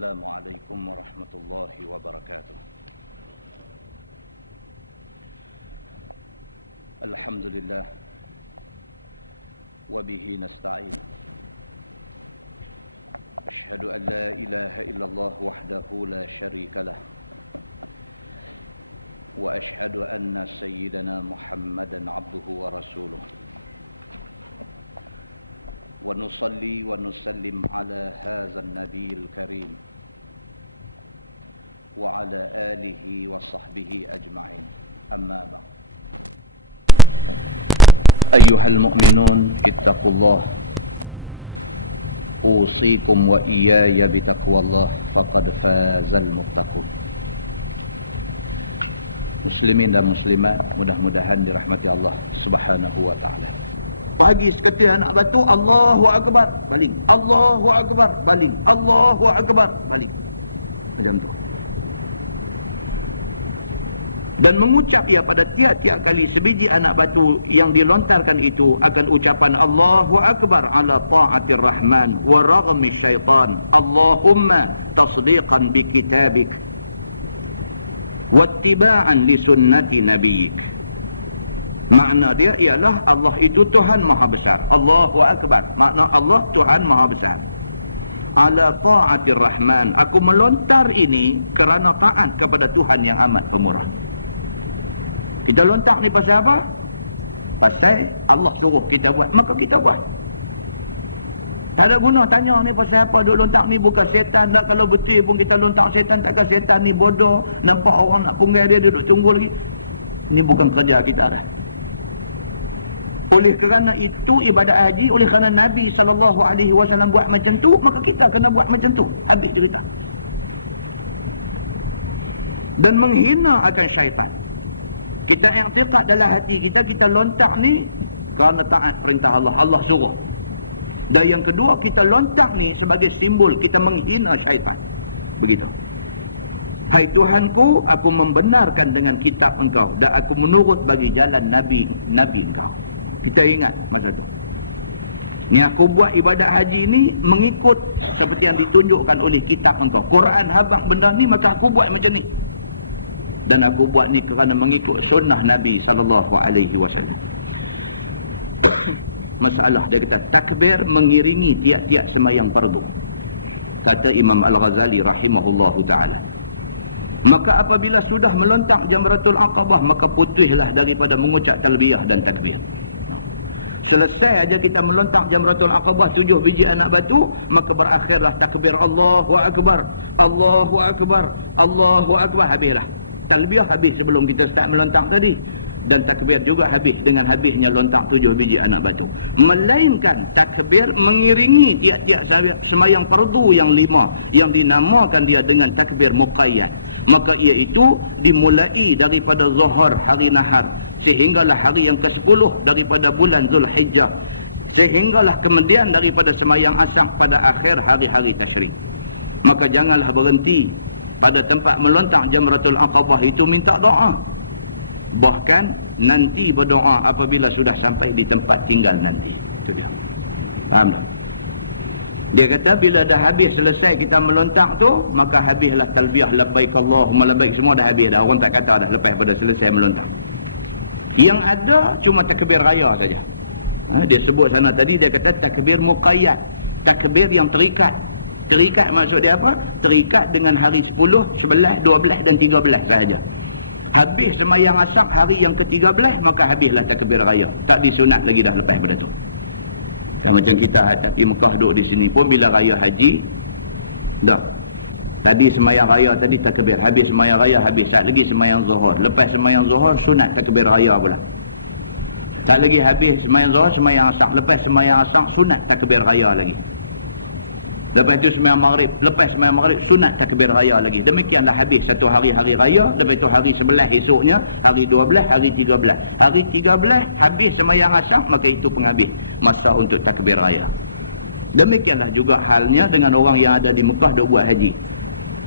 السلام عليكم ورحمة الله وبركاته. الحمد لله وبه نستعين. أشهد أن لا إله إلا الله وحده لا شريك له، وأشهد أن سيدنا محمدا عبده ورسوله، ونصلي ونسلم على هذا النبي الكريم وعلى آله وصحبه أجمعين. أما بعد. أيها المؤمنون اتقوا الله، أوصيكم وإياي بتقوى الله، فقد فاز المتقون. Muslimin dan muslimat, mudah-mudahan dirahmati Allah Subhanahu wa taala. Pagi sekecil anak batu, Allahu Akbar, baling. Allahu Akbar, baling. Allahu Akbar, baling. Dan mengucap ia pada tiap-tiap kali sebiji anak batu yang dilontarkan itu akan ucapan Allahu Akbar ala ta'atir rahman wa raghmi syaitan. Allahumma tasdiqan bi kitabik wattiba'an li sunnati nabiyyik. Makna dia ialah Allah itu Tuhan Maha Besar. Allahu Akbar. Makna Allah Tuhan Maha Besar. Ala ta'atir rahman. Aku melontar ini kerana taat kepada Tuhan yang amat pemurah. Kita lontar ni pasal apa? Pasal Allah suruh kita buat, maka kita buat. Tak ada guna tanya ni pasal apa duk lontar ni, bukan setan tak. Kalau betul pun kita lontar setan, takkan setan ni bodoh. Nampak orang nak punggai dia duduk tunggu lagi. Ini bukan kerja kita dah. Oleh kerana itu ibadat haji, oleh kerana Nabi SAW buat macam tu, maka kita kena buat macam tu. Habis cerita. Dan menghina akan syaitan. Kita i'tiqad dalam hati kita, kita lontar ni kerana taat perintah Allah. Allah suruh. Dan yang kedua, kita lontar ni sebagai simbol kita menghina syaitan. Begitu. Hai Tuhanku, aku membenarkan dengan kitab engkau dan aku menurut bagi jalan Nabi engkau. Kita ingat masa tu. Ni aku buat ibadat haji ni mengikut seperti yang ditunjukkan oleh kitab engkau. Quran habaq benda ni, maka aku buat macam ni. Dan aku buat ni kerana mengikut sunnah Nabi SAW. Masalah dia kata takbir mengiringi tiap-tiap sembahyang fardu. Kata Imam Al-Ghazali rahimahullahu ta'ala. Maka apabila sudah melontar Jamratul Aqabah, maka putihlah daripada mengucap talbiyah dan takbir. Selesai aja kita melontar Jamratul Aqabah 7 biji anak batu, maka berakhirlah takbir Allahu Akbar, Allahu Akbar, Allahu Akbar, habislah. Talbiyah habis sebelum kita start melontar tadi. Dan takbir juga habis dengan habisnya lontar 7 biji anak batu. Melainkan takbir mengiringi tiap-tiap sembahyang fardu yang 5 yang dinamakan dia dengan takbir muqayyad. Maka iaitu dimulai daripada zuhur hari nahar sehinggalah hari yang ke-10 daripada bulan Zulhijjah, sehinggalah kemudian daripada sembahyang asar pada akhir hari-hari tasyrik. Maka janganlah berhenti pada tempat melontar Jamratul Aqabah itu minta doa. Bahkan nanti berdoa apabila sudah sampai di tempat tinggal nanti. Faham tak? Dia kata bila dah habis selesai kita melontar tu, maka habislah talbiyah labbaik Allahumma labbaik, semua dah habis dah. Orang tak kata dah lepas pada selesai melontar. Yang ada cuma takbir raya saja. Dia sebut sana tadi, dia kata takbir muqayyad, takbir yang terikat. Terikat maksud dia apa? Terikat dengan hari 10, 11, 12 dan 13 sahaja. Habis sembahyang asar hari yang ke-13, maka habislah takbir raya. Tak disunat lagi dah lepas pada tu. Macam kita di Mekah duduk di sini pun bila raya haji, dah. Tadi sembahyang raya tadi takbir, habis sembahyang raya habis, tak lagi sembahyang zuhur. Lepas sembahyang zuhur sunat takbir raya pula. Tak lagi habis sembahyang zuhur, sembahyang asar. Lepas sembahyang asar sunat takbir raya lagi. Lepas itu sembahyang maghrib, lepas sembahyang maghrib sunat takbir raya lagi. Demikianlah habis satu hari-hari raya. Lepas itu hari 11 esoknya, hari 12, hari 13. Hari 13 habis sembahyang asar, maka itu penghabis masa untuk takbir raya. Demikianlah juga halnya dengan orang yang ada di Mekah dia buat haji.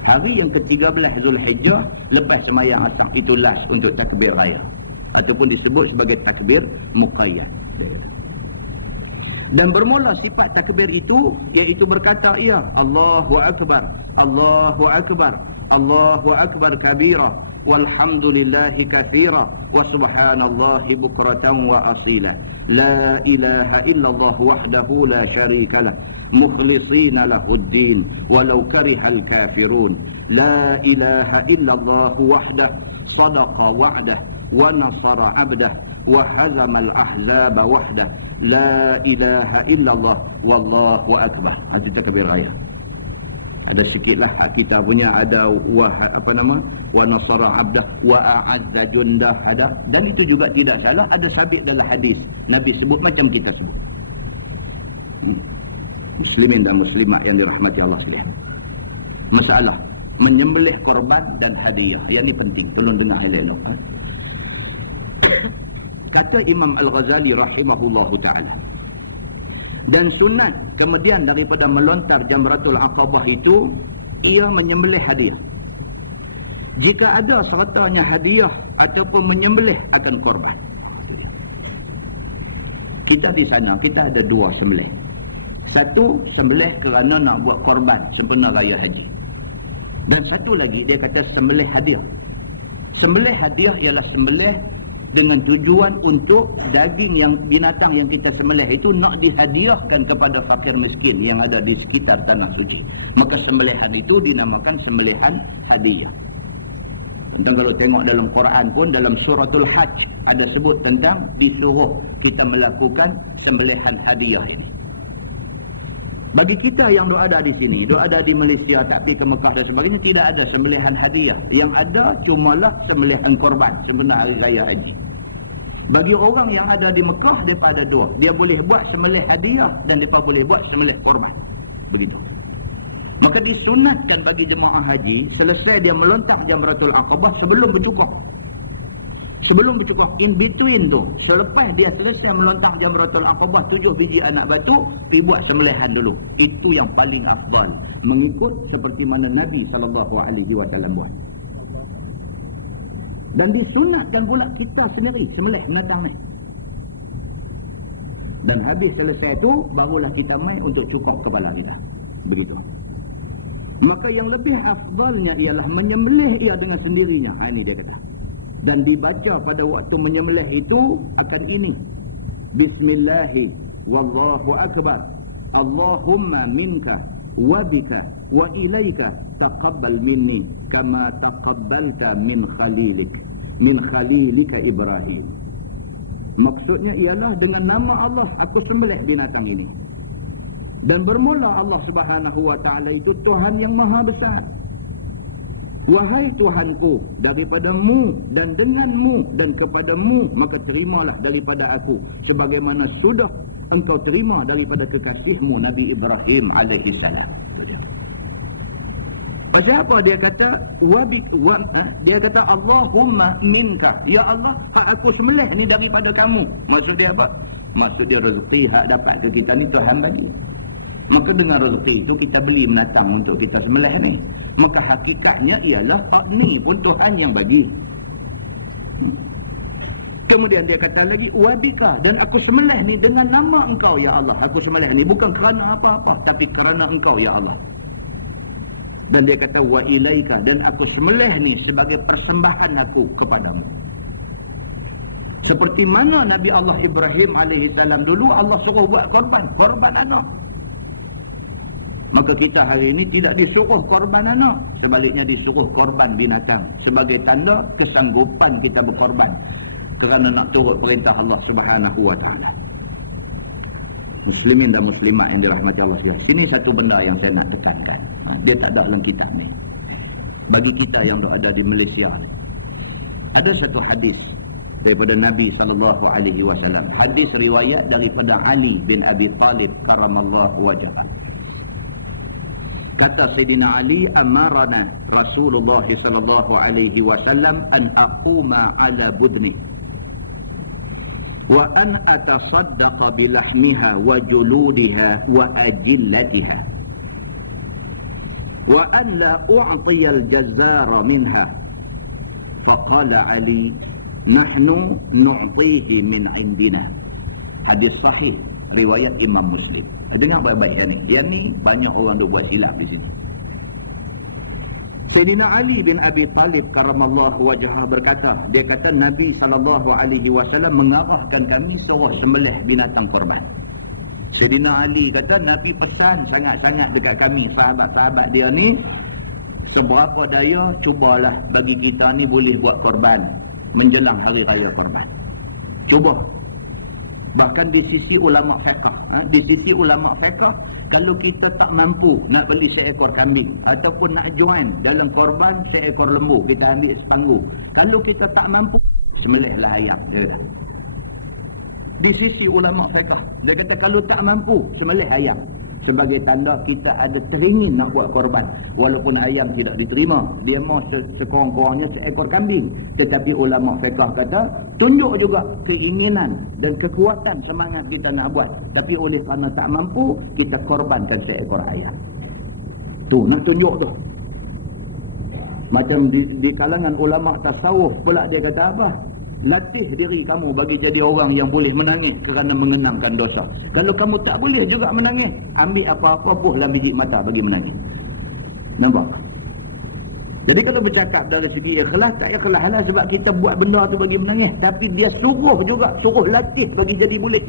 Hari yang ke-13 Zulhijjah, lepas sembahyang asar itu last untuk takbir raya. Ataupun disebut sebagai takbir muqayyad. Dan bermula sifat takbir itu, iaitu berkata, ya Allahu Akbar, Allahu Akbar, Allahu Akbar kabira, walhamdulillahi kathira, wa subhanallahi bukratan wa asila, la ilaha illallah wahdahu la syarika lah, mukhlisina lahuddin, walau karihal kafirun, la ilaha illallah wahdah, sadaqa wa'dah, wa nasara abdah, wa hazamal ahzaba wahdah, la ilaha illallah wallahu akbar. Itu takbir raya. Ada sikitlah kita punya, ada wa nasara abdah wa a'azza jundah ada, dan itu juga tidak salah, ada sabit dalam hadis Nabi sebut macam kita sebut. Muslimin dan muslimat yang dirahmati Allah sekalian. Masalah menyembelih korban dan hadiah, yang ini penting, tolong dengar elok. Kata Imam Al-Ghazali rahimahullahu ta'ala, dan sunat kemudian daripada melontar Jamratul Aqabah itu, ia menyembelih hadiah. Jika ada sertanya hadiah ataupun menyembelih akan korban. Kita di sana, kita ada dua sembelih. Satu, sembelih kerana nak buat korban sempena raya haji. Dan satu lagi, dia kata sembelih hadiah. Sembelih hadiah ialah sembelih dengan tujuan untuk daging yang binatang yang kita sembelih itu nak dihadiahkan kepada fakir miskin yang ada di sekitar tanah suci. Maka sembelihan itu dinamakan sembelihan hadiah. Dan kalau tengok dalam Quran pun, dalam suratul Hajj ada sebut tentang disuruh kita melakukan sembelihan hadiah ini. Bagi kita yang ada di sini, ada di Malaysia, tak pergi ke Mekah dan sebagainya, tidak ada sembelihan hadiah. Yang ada cumalah sembelihan korban sebenar hari raya haji. Bagi orang yang ada di Mekah, mereka ada dua. Dia boleh buat sembelih hadiah dan mereka boleh buat sembelih korban. Begitu. Maka disunatkan bagi jemaah haji, selesai dia melontar Jamratul Aqabah, sebelum bercukup. Sebelum bercukup, in between tu, selepas dia selesai melontar Jamratul Aqabah 7 biji anak batu, dia buat sembelihan dulu. Itu yang paling afdal, mengikut seperti mana Nabi SAW buat. Dan disunatkan pula kita sendiri sembelih binatang ni. Dan habis selesai tu, barulah kita mai untuk cukup kepala kita. Begitu. Maka yang lebih afdalnya ialah menyembelih ia dengan sendirinya. Ini dia kata. Dan dibaca pada waktu menyembelih itu akan ini. Bismillahi wallahu akbar. Allahumma minka wa bika wa ilaika taqabbal minni kama taqabbalta min khalilika Ibrahim. Maksudnya ialah dengan nama Allah aku sembelih binatang ini. Dan bermula Allah Subhanahu wa taala itu Tuhan yang maha besar. Wahai Tuhanku, daripadamu dan denganmu dan kepadamu, maka terimalah daripada aku sebagaimana sudah engkau terima daripada kekasihmu Nabi Ibrahim alaihi salam. Pasal apa dia kata dia kata Allahumma minka, ya Allah, hak aku sembelih ni daripada kamu. Maksud dia apa? Maksud dia rezeki hak dapat ke kita ni Tuhan bagi. Maka dengan rezeki itu kita beli binatang untuk kita sembelih ni. Maka hakikatnya ialah hak ni pun Tuhan yang bagi. Kemudian dia kata lagi, wabika, dan aku sembelih ni dengan nama engkau ya Allah. Aku sembelih ni bukan kerana apa-apa, tapi kerana engkau ya Allah. Dan dia kata wa ilaika, dan aku sembelih ni sebagai persembahan aku kepadamu. Seperti mana Nabi Allah Ibrahim alaihi salam dulu Allah suruh buat korban anak. Maka kita hari ini tidak disuruh korban anak, sebaliknya disuruh korban binatang sebagai tanda kesanggupan kita berkorban kerana nak turut perintah Allah Subhanahu wa taala. Muslimin dan muslimat yang dirahmati Allah sekalian. Sini satu benda yang saya nak tekankan. Dia tak ada dalam kitab ni. Bagi kita yang ada di Malaysia, ada satu hadis daripada Nabi SAW. Hadis riwayat daripada Ali bin Abi Talib karamallahu wajhahu. Kata Sayyidina Ali, amarana Rasulullah sallallahu alaihi wasallam an aquma ala budni wa an atasaddaqa bilahmiha wa juludiha wa ajillatiha wa an la u'tiya al-jazzara minha. Faqala Ali, nahnu nu'tihi min indina. Hadis sahih Riwayat Imam Muslim. Dengar baik-baik ya ni. Dia ni banyak orang duk buat silap di sini. Sayyidina Ali bin Abi Talib karamallahu wajhah berkata, dia kata Nabi SAW mengarahkan kami suruh sembelih binatang korban. Sayyidina Ali kata Nabi pesan sangat-sangat dekat kami, sahabat-sahabat dia ni, seberapa daya cubalah bagi kita ni boleh buat korban menjelang hari raya korban. Cuba. Bahkan di sisi ulama fiqh, di sisi ulama fiqh, kalau kita tak mampu nak beli seekor kambing ataupun nak join dalam korban seekor lembu, kita ambil setangguh. Kalau kita tak mampu, sembelihlah ayam. Di sisi ulama fiqh, dia kata kalau tak mampu, sembelih ayam. Sebagai tanda kita ada teringin nak buat korban. Walaupun ayam tidak diterima, dia mau sekurang-kurangnya seekor kambing. Tetapi ulama fiqh kata, tunjuk juga keinginan dan kekuatan semangat kita nak buat. Tapi oleh kerana tak mampu, kita korbankan seekor ayam. Tu, nak tunjuk tu. Macam di kalangan ulama tasawuf pula dia kata apa? Latih diri kamu bagi jadi orang yang boleh menangis kerana mengenangkan dosa. Kalau kamu tak boleh juga menangis, ambil apa-apa pun dalam biji mata bagi menangis. Nampak? Jadi kalau bercakap dari segi ikhlas, tak ikhlas lah sebab kita buat benda tu bagi menangis. Tapi dia suruh juga, suruh latih bagi jadi boleh.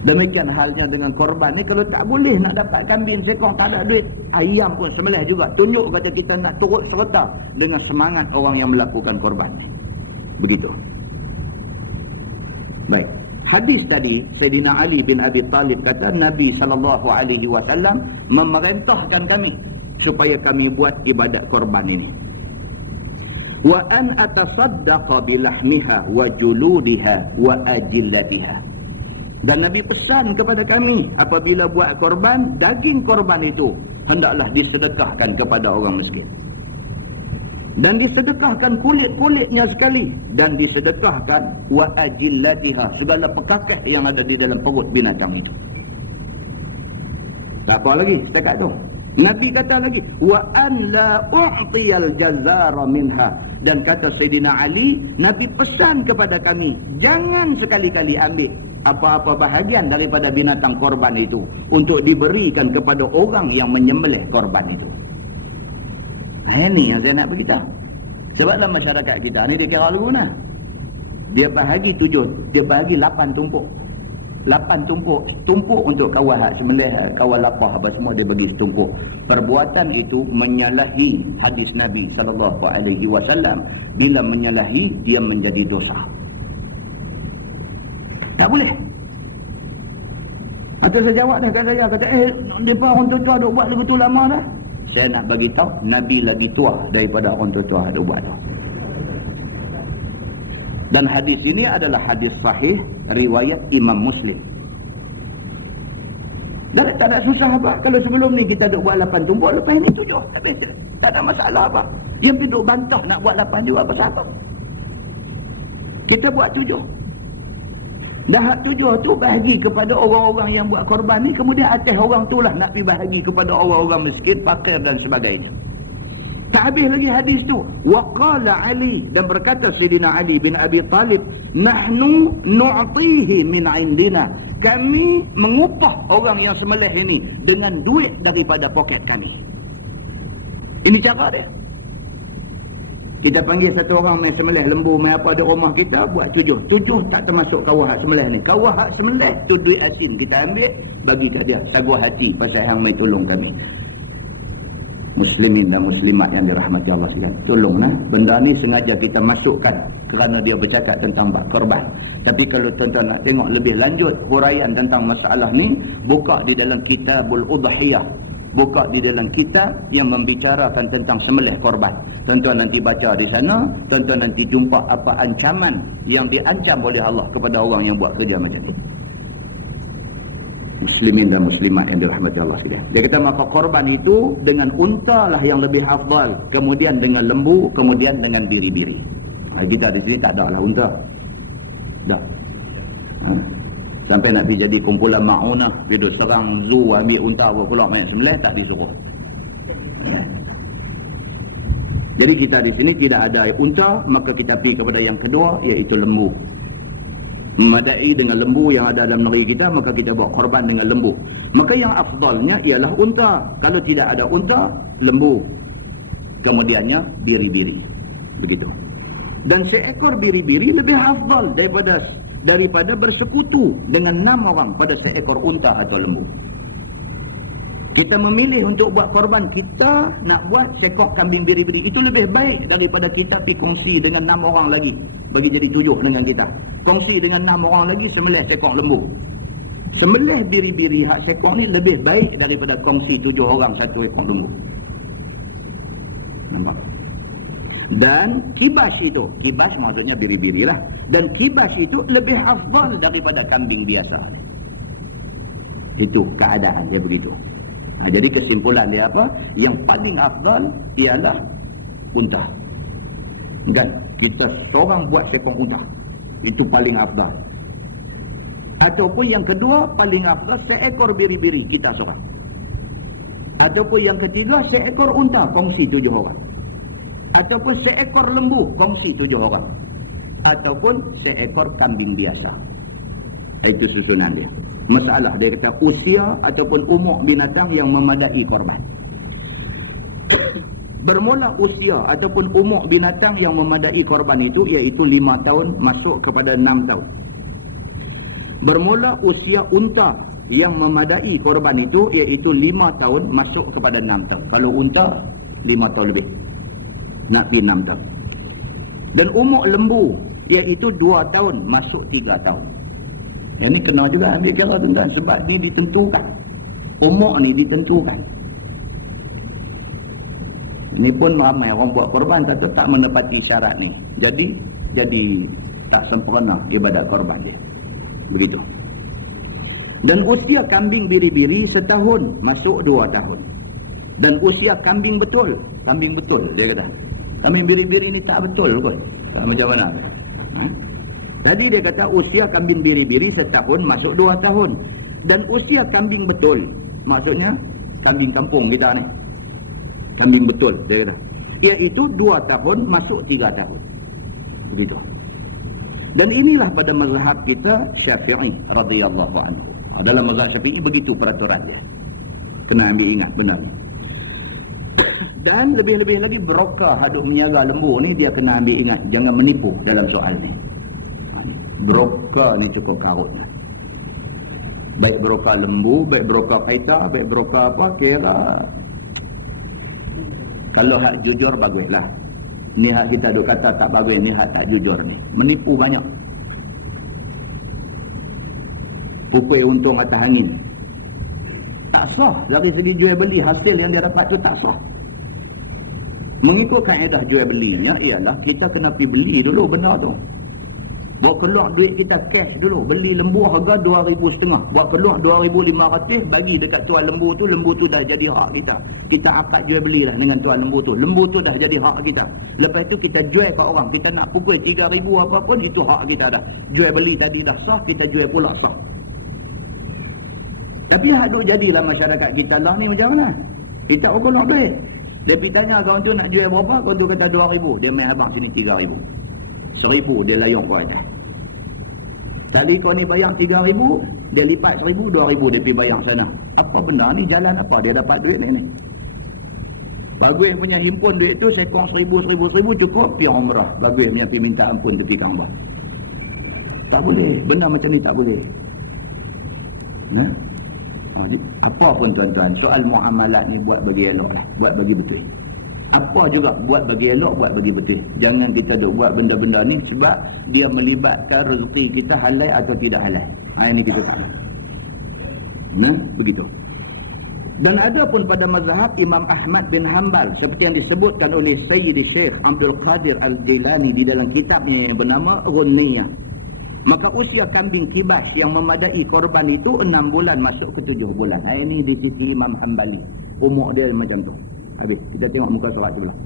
Demikian halnya dengan korban ni, kalau tak boleh nak dapat kambing seekor, tak ada duit, ayam pun sembelih juga. Tunjuk kata kita nak turut serta dengan semangat orang yang melakukan korban. Begitu. Baik. Hadis tadi, Sayyidina Ali bin Abi Talib kata, Nabi SAW memerintahkan kami supaya kami buat ibadat korban ini. Wa an atasaddaqa bilahmiha wa juludiha wa ajillatiha. Dan Nabi pesan kepada kami, apabila buat korban, daging korban itu hendaklah disedekahkan kepada orang miskin. Dan disedekahkan kulit-kulitnya sekali. Dan disedekahkan wa ajillatiha, segala pekakeh yang ada di dalam perut binatang itu. Tak apa lagi setakat tu. Nabi kata lagi, wa an la u'tiyal jazara minha. Dan kata Sayyidina Ali, Nabi pesan kepada kami, jangan sekali-kali ambil apa-apa bahagian daripada binatang korban itu untuk diberikan kepada orang yang menyembelih korban itu. Ini yang saya nak beritahu. Sebab dalam masyarakat kita ni dia kira guna. Dia bahagi 7, dia bahagi 8 tumpuk. 8 tumpuk untuk kawal sembelih, kawal lapah apa semua dia bagi setumpuk. Perbuatan itu menyalahi hadis Nabi SAW. Bila menyalahi, dia menjadi dosa. Tak boleh. Atau saya jawab dah kat saya, kata mereka orang tua duk buat lagu tu lama dah. Saya nak bagi tahu, Nabi lagi tua daripada orang tua duk buat tu. Dan hadis ini adalah hadis sahih riwayat Imam Muslim. Dan tak ada susah apa. Kalau sebelum ni kita duk buat 8 tumpuk, lepas ini 7. Tak ada masalah apa. Yang duk bantah nak buat 8 juga pasal apa. Kita buat 7. Dah hak 7 tu bahagi kepada orang-orang yang buat korban ni. Kemudian atas orang tu lah nak dibahagi kepada orang-orang miskin, fakir dan sebagainya. Tak habis lagi hadis tu. Waqala Ali, dan berkata Sayyidina Ali bin Abi Talib, nahnu nu'tihi min indina. Kami mengupah orang yang sembelih ini dengan duit daripada poket kami. Ini cara dia. Kita panggil satu orang main sembelih lembu, main apa di rumah kita, buat 7. 7 tak termasuk kawah hak sembelih ni. Kawah hak sembelih tu duit asin kita ambil, bagi kat dia. Sagu hati pasal yang main tolong kami. Muslimin dan muslimat yang dirahmati Allah sekalian, tolonglah. Benda ni sengaja kita masukkan kerana dia bercakap tentang korban. Tapi kalau tuan-tuan nak tengok lebih lanjut huraian tentang masalah ni, buka di dalam Kitabul Udhiyah, buka di dalam kitab yang membicarakan tentang sembelih korban. Tuan-tuan nanti baca di sana, tuan-tuan nanti jumpa apa ancaman yang diancam oleh Allah kepada orang yang buat kerja macam tu. Muslimin dan muslimat yang dirahmati Allah sekalian. Dia kata maka korban itu dengan unta lah yang lebih afdal, kemudian dengan lembu, kemudian dengan biri-biri. Kita di sini tak ada lah unta. Dah. Sampai nak pergi jadi kumpulan ma'unah, dia duduk serang zoo, ambil unta pula main sembelih, tak disuruh. Jadi kita di sini tidak ada unta, maka kita pergi kepada yang kedua, iaitu lembu. memadai dengan lembu yang ada dalam negeri kita, maka kita buat korban dengan lembu. Maka yang afdalnya ialah unta. Kalau tidak ada unta, lembu. Kemudiannya biri-biri. Begitu. Dan seekor biri-biri lebih afdal daripada bersekutu dengan 6 orang pada seekor unta atau lembu. Kita memilih untuk buat korban, kita nak buat seekor kambing biri-biri. Itu lebih baik daripada kita pergi kongsi dengan 6 orang lagi, bagi jadi 7 dengan kita. Kongsi dengan 6 orang lagi sembelih seekor lembu. Sembelih biri-biri hak seekor ni lebih baik daripada kongsi 7 orang satu ekor lembu. Nampak? Dan kibas itu, kibas maksudnya biri-biri lah. Dan kibas itu lebih afdal daripada kambing biasa. Itu keadaan dia begitu. Jadi kesimpulan dia apa? Yang paling afdal ialah unta. Kan? Kita seorang buat seekor unta. Itu paling afdal. Ataupun yang kedua, paling afdal seekor biri-biri, kita seorang. Ataupun yang ketiga, seekor unta, kongsi 7 orang. Ataupun seekor lembu, kongsi 7 orang. Ataupun seekor kambing biasa. Itu susunan dia. Masalah dia kata usia ataupun umur binatang yang memadai korban. Bermula usia ataupun umur binatang yang memadai korban itu iaitu 5 tahun masuk kepada 6 tahun. Bermula usia unta yang memadai korban itu iaitu 5 tahun masuk kepada 6 tahun. Kalau unta 5 tahun lebih. Nak pergi 6 tahun. Dan umur lembu iaitu 2 tahun masuk 3 tahun. Yang ni kena juga ambil kira tuan-tuan, sebab dia ditentukan. Umur ni ditentukan. Ini pun ramai orang buat korban tapi tak menepati syarat ni. Jadi tak sempurna ibadat korban dia. Begitu. Dan usia kambing biri-biri setahun masuk 2 tahun. Dan usia kambing betul dia kata. Kambing biri-biri ni tak betul kot. Tak macam mana? Tadi dia kata usia kambing biri-biri setahun masuk 2 tahun. Dan usia kambing betul, maksudnya kambing kampung kita ni. Kambing betul, dia kata. Iaitu 2 tahun masuk 3 tahun. Begitu. Dan inilah pada mazhab kita Syafi'i radhiyallahu anhu. Dalam mazhab Syafi'i begitu peraturan dia. Kena ambil ingat benar. Dan lebih-lebih lagi broker hadut menyaga lembu ni dia kena ambil ingat. Jangan menipu dalam soal ni. Broker ni cukup karut. Baik broker lembu, baik broker kaita, baik broker apa, kira kalau hak jujur baguslah. Ni hak kita duk kata tak bagus, ni hak tak jujur ni. Menipu banyak. Pupui untung atas angin. Tak sah dari segi jual beli, hasil yang dia dapat tu tak sah. Mengikut kaedah jual belinya ialah kita kena pergi beli dulu benda tu. Buat keluar duit kita cash dulu. Beli lembu harga 2,500. Buat keluar 2,500 bagi dekat tuan lembu tu dah jadi hak kita. Kita akad jual belilah dengan tuan lembu tu. Lembu tu dah jadi hak kita. Lepas tu kita jual ke orang. Kita nak pukul 3,000 apa pun, itu hak kita dah. Jual beli tadi dah sah, kita jual pula sah. Tapi hadut jadilah masyarakat kita lah ni macam mana? Kita keluar duit. Dia pergi tanya kawan tu nak jual berapa, kawan tu kata 2,000. Dia main abang sini 3,000. 1,000 dia layung kau aja. Kali kau ni bayang 3,000, dia lipat 1,000, 2,000 dia pergi bayang sana. Apa benda ni? Jalan apa dia dapat duit ni? Bagus punya himpun duit tu, sekong 1,000 cukup, pergi umrah. Bagus punya pergi minta ampun tepi Kaabah. Tak boleh. Benda macam ni tak boleh. Apa pun tuan-tuan, soal muamalat ni buat bagi elok lah. Buat bagi betul. Apa juga buat bagi elok, buat bagi betul. Jangan kita duk buat benda-benda ni sebab dia melibatkan rezeki kita halal atau tidak halal. Ini kita tak tahu. Begitu. Dan ada pun pada mazhab Imam Ahmad bin Hanbal seperti yang disebutkan oleh Sayyidi Syekh Abdul Qadir Al-Jilani di dalam kitabnya yang bernama Ghunniyah. Maka usia kambing kibas yang memadai korban itu 6 bulan masuk ke 7 bulan. Ini di sisi Imam Hanbali. Umur dia macam tu. Habis, kita tengok muka surat sebelah.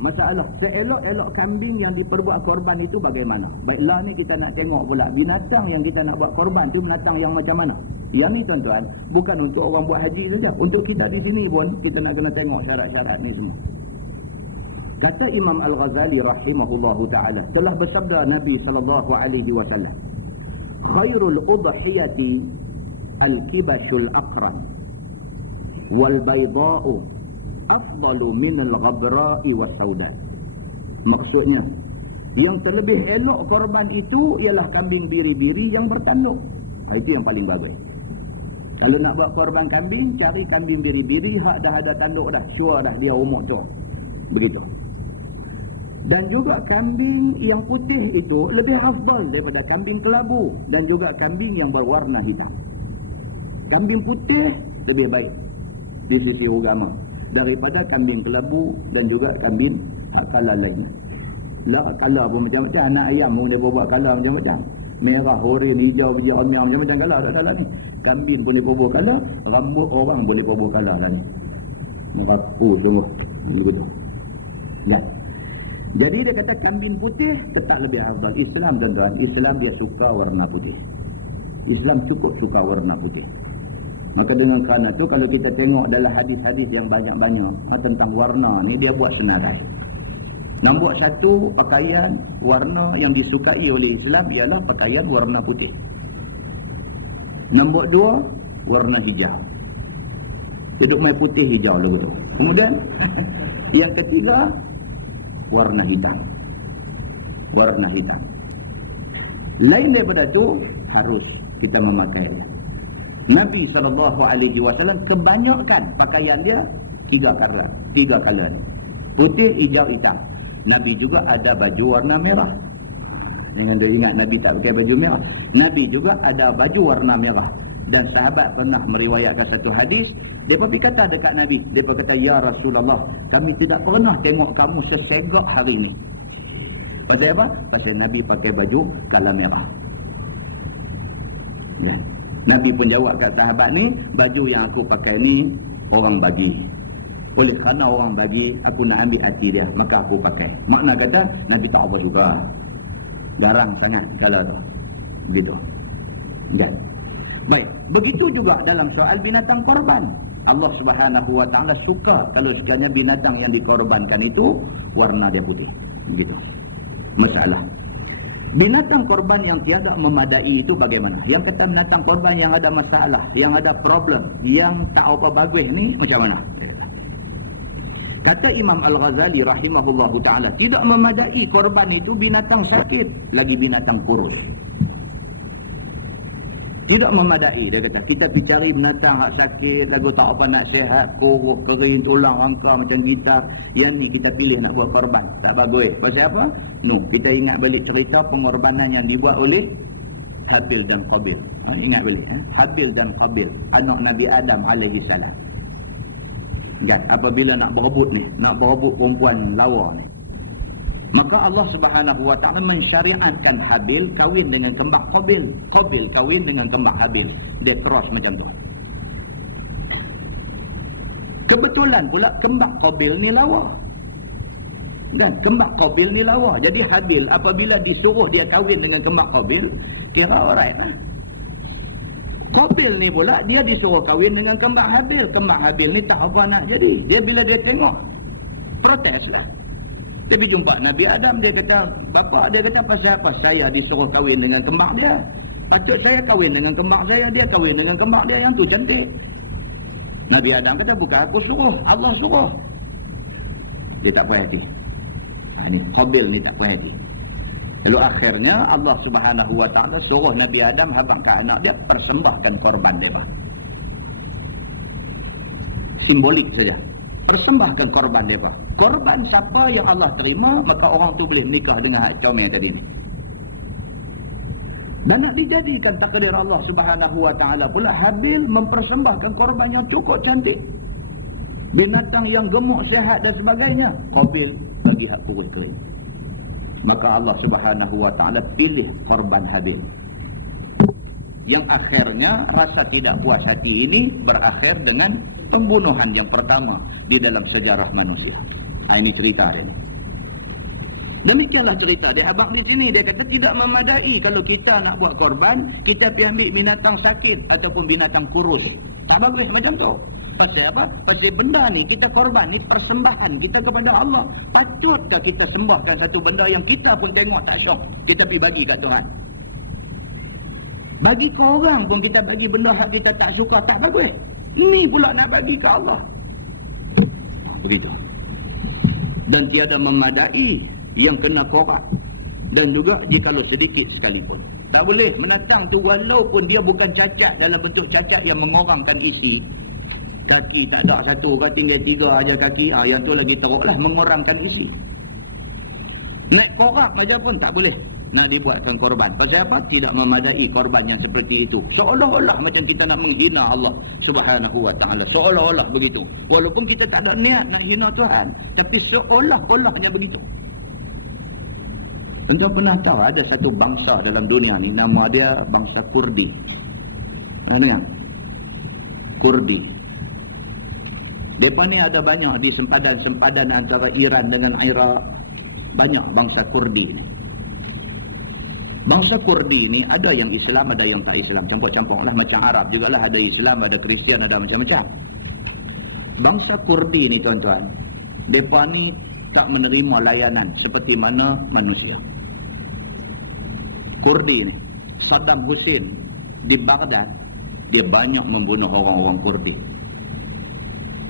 Masalah seelok-elok kambing yang diperbuat korban itu bagaimana? Baiklah ni kita nak tengok pula binatang yang kita nak buat korban tu binatang yang macam mana? Yang ni tuan-tuan bukan untuk orang buat haji saja, untuk kita di sini pun kita nak kena tengok syarat-syarat ni semua. Kata Imam Al-Ghazali rahimahullahu ta'ala, telah bersabda Nabi sallallahu alaihi wasallam, khairul udhiyati al-kibashul aqran wal bayda'u afdalu min al-ghabra'i was sauda. Maksudnya, yang terlebih elok korban itu ialah kambing biri-biri yang bertanduk. Itu yang paling bagus. Kalau nak buat korban kambing, cari kambing biri-biri hak dah ada tanduk dah, sure dah dia umur tu. Begitu. Dan juga kambing yang putih itu lebih afdal daripada kambing kelabu, dan juga kambing yang berwarna hitam. Kambing putih lebih baik di sisi agama daripada kambing kelabu dan juga kambing halal lagi. Lah kala pun macam-macam, anak ayam pun dia buat kala macam-macam. Merah, oranye, hijau, biji merah macam-macam kala tak salah ni. Kambing pun dia buat kala, rambut orang boleh buat kala lah ni. Merapu semua. Begitu. Ya. Jadi dia kata kambing putih tetap lebih afdal. Islam tuan-tuan, Islam dia suka warna putih. Islam cukup suka warna putih. Maka dengan kerana tu kalau kita tengok dalam hadis-hadis yang banyak-banyak tentang warna ni, dia buat senarai. Nombor satu, pakaian warna yang disukai oleh Islam ialah pakaian warna putih. Nombor dua, warna hijau. Hidup mai putih hijau lagu tu. Kemudian yang ketiga, warna hitam. Warna hitam. Lain daripada itu harus kita memakai. Nabi SAW kebanyakan pakaian dia tiga color. Putih, hijau, hitam. Nabi juga ada baju warna merah. Jangan dia ingat Nabi tak pakai baju merah. Nabi juga ada baju warna merah. Dan sahabat pernah meriwayatkan satu hadis, mereka kata dekat Nabi, mereka kata, ya Rasulullah, kami tidak pernah tengok kamu sesegak hari ini. Kata apa? Kata Nabi pakai baju kalah merah. Ya. Nabi pun jawab kat sahabat ni, baju yang aku pakai ni orang bagi. Oleh kerana orang bagi, aku nak ambil hati dia, maka aku pakai. Makna kata, Nabi tak apa juga. Garang sangat kalau tu. Gitu. Dan baik, begitu juga dalam soal binatang korban. Allah Subhanahu wa taala suka kalau sekiranya binatang yang dikorbankan itu warna dia putih. Begitu. Masalah. Binatang korban yang tiada memadai itu bagaimana? Yang kata binatang korban yang ada masalah, yang ada problem, yang tak apa bagus ni macam mana? Kata Imam Al-Ghazali rahimahullahu ta'ala, tidak memadai korban itu binatang sakit, lagi binatang kurus. Tidak memadai, dia kata. Kita pergi cari binatang hak sakit, lagu tak apa nak sihat, kurus, kering, tulang, rangka macam kita. Yang ni kita pilih nak buat korban. Tak bagus. Pasal apa? No, kita ingat balik cerita pengorbanan yang dibuat oleh Habil dan Qabil. Ingat balik. Habil dan Qabil, anak Nabi Adam alaihi salam. Dan apabila nak berebut ni, nak berebut perempuan lawa ni, maka Allah Subhanahu wa taala mensyariatkan Habil kahwin dengan kembang Qabil, Qabil kahwin dengan kembang Habil. Dia terus macam tu. Kebetulan pula kembang Qabil ni lawa. Dan kembang Qabil ni lawa. Jadi Habil apabila disuruh dia kahwin dengan kembang Qabil, kira alright lah. Qabil ni pula dia disuruh kahwin dengan kembang Habil. Kembang Habil ni tak apa nak jadi. Dia bila dia tengok, protes lah. Dia pergi jumpa Nabi Adam, dia kata, bapa, dia kata, pasal apa saya disuruh kahwin dengan kembang dia? Patut saya kahwin dengan kembang saya, dia kahwin dengan kembang dia, yang tu cantik. Nabi Adam kata, bukan aku suruh, Allah suruh. Dia tak puas hati. Ini Qabil ni tak puas hati. Lalu akhirnya Allah Subhanahu wa taala suruh Nabi Adam habangkan anak dia, persembahkan korban dia. Simbolik saja. Persembahkan korban dia. Korban siapa yang Allah terima, maka orang tu boleh nikah dengan hak comel tadi ni. Dan nak dijadikan takdir Allah Subhanahu wa taala pula, Habil mempersembahkan korban yang cukup cantik, binatang yang gemuk, sihat dan sebagainya. Qabil bagi hak kurus tu. Maka Allah Subhanahu wa taala pilih korban Habil. Yang akhirnya rasa tidak puas hati ini berakhir dengan pembunuhan yang pertama di dalam sejarah manusia. Ini cerita dia. Demikianlah cerita dia. Abang di sini dia kata tidak memadai kalau kita nak buat korban, kita pergi ambil binatang sakit ataupun binatang kurus. Tak bagus macam tu. Pasal apa? Pasal benda ni kita korban, ni persembahan kita kepada Allah. Patutkah kita sembahkan satu benda yang kita pun tengok tak syok, kita pergi bagi kat Tuhan? Bagi ke orang pun kita bagi benda hak kita tak suka, tak bagus. Ini pula nak bagi ke Allah. Begitu. Dan tiada memadai yang kena korak. Dan juga jikalau sedikit sekalipun. Tak boleh menatang tu walaupun dia bukan cacat dalam bentuk cacat yang mengorangkan isi. Kaki tak ada satu, tinggal 3 aja kaki. Yang tu lagi teruk lah, mengorangkan isi. Naik korak aja pun tak boleh nak dibuatkan korban. Pasal apa? Tidak memadai korban yang seperti itu. Seolah-olah macam kita nak menghina Allah Subhanahu wa ta'ala. Seolah-olah begitu. Walaupun kita tak ada niat nak hina Tuhan. Tapi seolah-olahnya begitu. Anda pernah tahu ada satu bangsa dalam dunia ni, nama dia bangsa Kurdi. Pernah dengar? Kurdi. Mereka ni ada banyak di sempadan-sempadan antara Iran dengan Iraq. Banyak bangsa Kurdi. Bangsa Kurdi ni ada yang Islam, ada yang tak Islam. Campur-campur lah. Macam Arab jugalah. Ada Islam, ada Kristian, ada macam-macam. Bangsa Kurdi ni tuan-tuan, mereka ni tak menerima layanan seperti mana manusia. Kurdi ni, Saddam Hussein di Baghdad, dia banyak membunuh orang-orang Kurdi.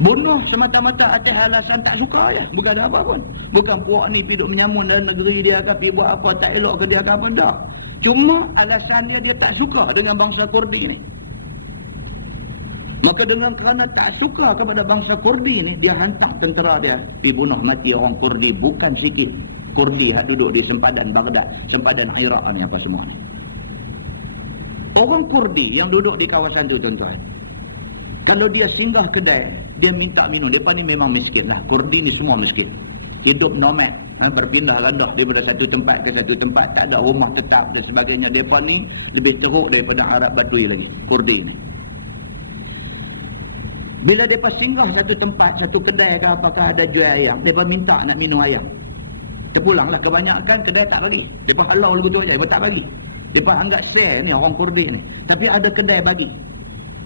Bunuh semata-mata atas alasan tak suka je. Bukan ada apa pun. Bukan puak ni hidup menyamun dalam negeri dia ke, pergi buat apa, tak elok ke dia ke apa, tak. Cuma alasan dia tak suka dengan bangsa Kurdi ni. Maka dengan kerana tak suka kepada bangsa Kurdi ni, dia hantar tentera dia dibunuh mati orang Kurdi. Bukan sikit Kurdi yang duduk di sempadan Baghdad, sempadan Iraq ni apa semua. Orang Kurdi yang duduk di kawasan tu tuan-tuan, kalau dia singgah kedai, dia minta minum. Mereka ni memang miskin lah. Kurdi ni semua miskin. Hidup nomad. Berpindah-landah daripada satu tempat ke satu tempat. Tak ada rumah tetap dan sebagainya. Mereka ni lebih teruk daripada Arab Batui lagi. Kurdi ni. Bila mereka singgah satu tempat, satu kedai ke apakah ada jual ayam, mereka minta nak minum ayam. Terpulanglah. Kebanyakan kedai tak bagi. Mereka halau lagu tu saja. Mereka tak bagi. Mereka anggap spare ni orang Kurdi ni. Tapi ada kedai bagi.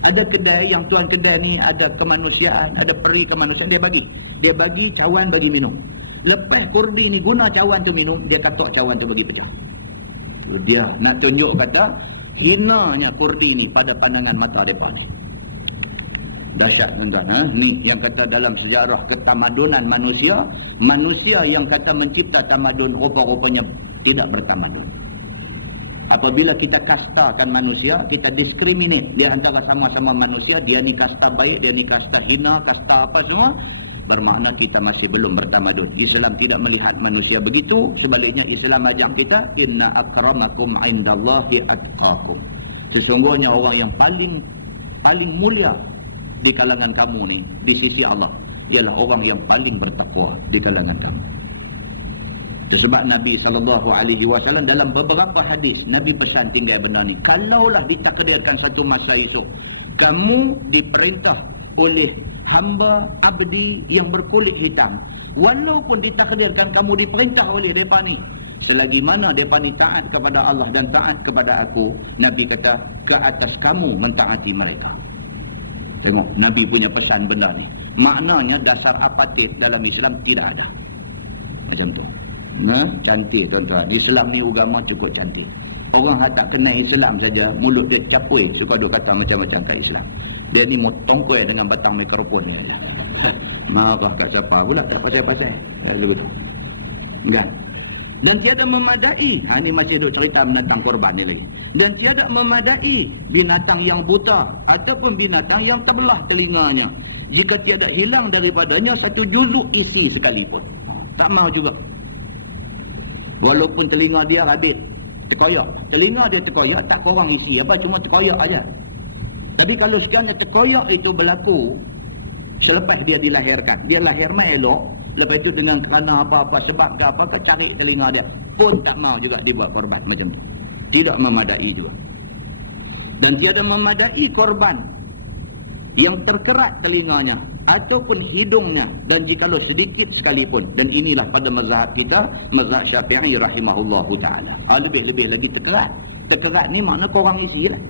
Ada kedai yang tuan kedai ni ada kemanusiaan, ada peri kemanusiaan, dia bagi. Dia bagi cawan bagi minum. Lepas Kurdi ni guna cawan tu minum, dia katok cawan tu bagi pecah. Dia nak tunjuk kata hinanya Kurdi ni pada pandangan mata mereka ni. Dahsyat tuan-tuan. Ni yang kata dalam sejarah ketamadunan manusia, manusia yang kata mencipta tamadun rupa-rupanya tidak bertamadun. Apabila kita kastakan manusia, kita diskriminate di antara sama-sama manusia, dia ni kasta baik, dia ni kasta hina, kasta apa semua, bermakna kita masih belum bertamadun. Islam tidak melihat manusia begitu. Sebaliknya Islam ajak kita, inna akramakum indallahi atqakum. Sesungguhnya orang yang paling mulia di kalangan kamu ni di sisi Allah ialah orang yang paling bertakwa di kalangan kamu. Sebab Nabi SAW dalam beberapa hadis, Nabi pesan tinggal benda ni. Kalaulah ditakdirkan satu masa esok, kamu diperintah oleh hamba abdi yang berkulit hitam. Walaupun ditakdirkan kamu diperintah oleh mereka ni, selagi mana mereka ni taat kepada Allah dan taat kepada aku, Nabi kata, ke atas kamu mentaati mereka. Tengok, Nabi punya pesan benda ni. Maknanya dasar apatit dalam Islam tidak ada. Macam tu. Cantik tuan-tuan. Islam ni agama cukup cantik. Orang yang tak kenal Islam saja, mulut dia capui, suka dia kata macam-macam kat Islam. Dia ni mau tongkoi dengan batang mikrofon ni. Marah kat siapa pula, tak pasal-pasal. Kan? Dan tiada memadai. Ini masih duk cerita binatang korban ni lagi. Dan tiada memadai binatang yang buta ataupun binatang yang terbelah telinganya, jika tiada hilang daripadanya satu juzuk isi sekalipun. Tak mau juga. Walaupun telinga dia habis terkoyak. Telinga dia terkoyak, tak korang isi apa, cuma terkoyak aja. Tapi kalau sekiranya terkoyak itu berlaku selepas dia dilahirkan, dia lahir mai elok, lepas itu dengan kerana apa-apa sebab ke apa ke cari telinga dia, pun tak mau juga dibuat korban macam tu. Tidak memadai juga. Dan tiada memadai korban yang terkerat telinganya ataupun hidungnya, dan jikalau sedikit sekalipun. Dan inilah pada mazhab kita, mazhab Syafi'i rahimahullahu ta'ala. Lebih-lebih lagi terkerat. Terkerat ni makna korang isi lah.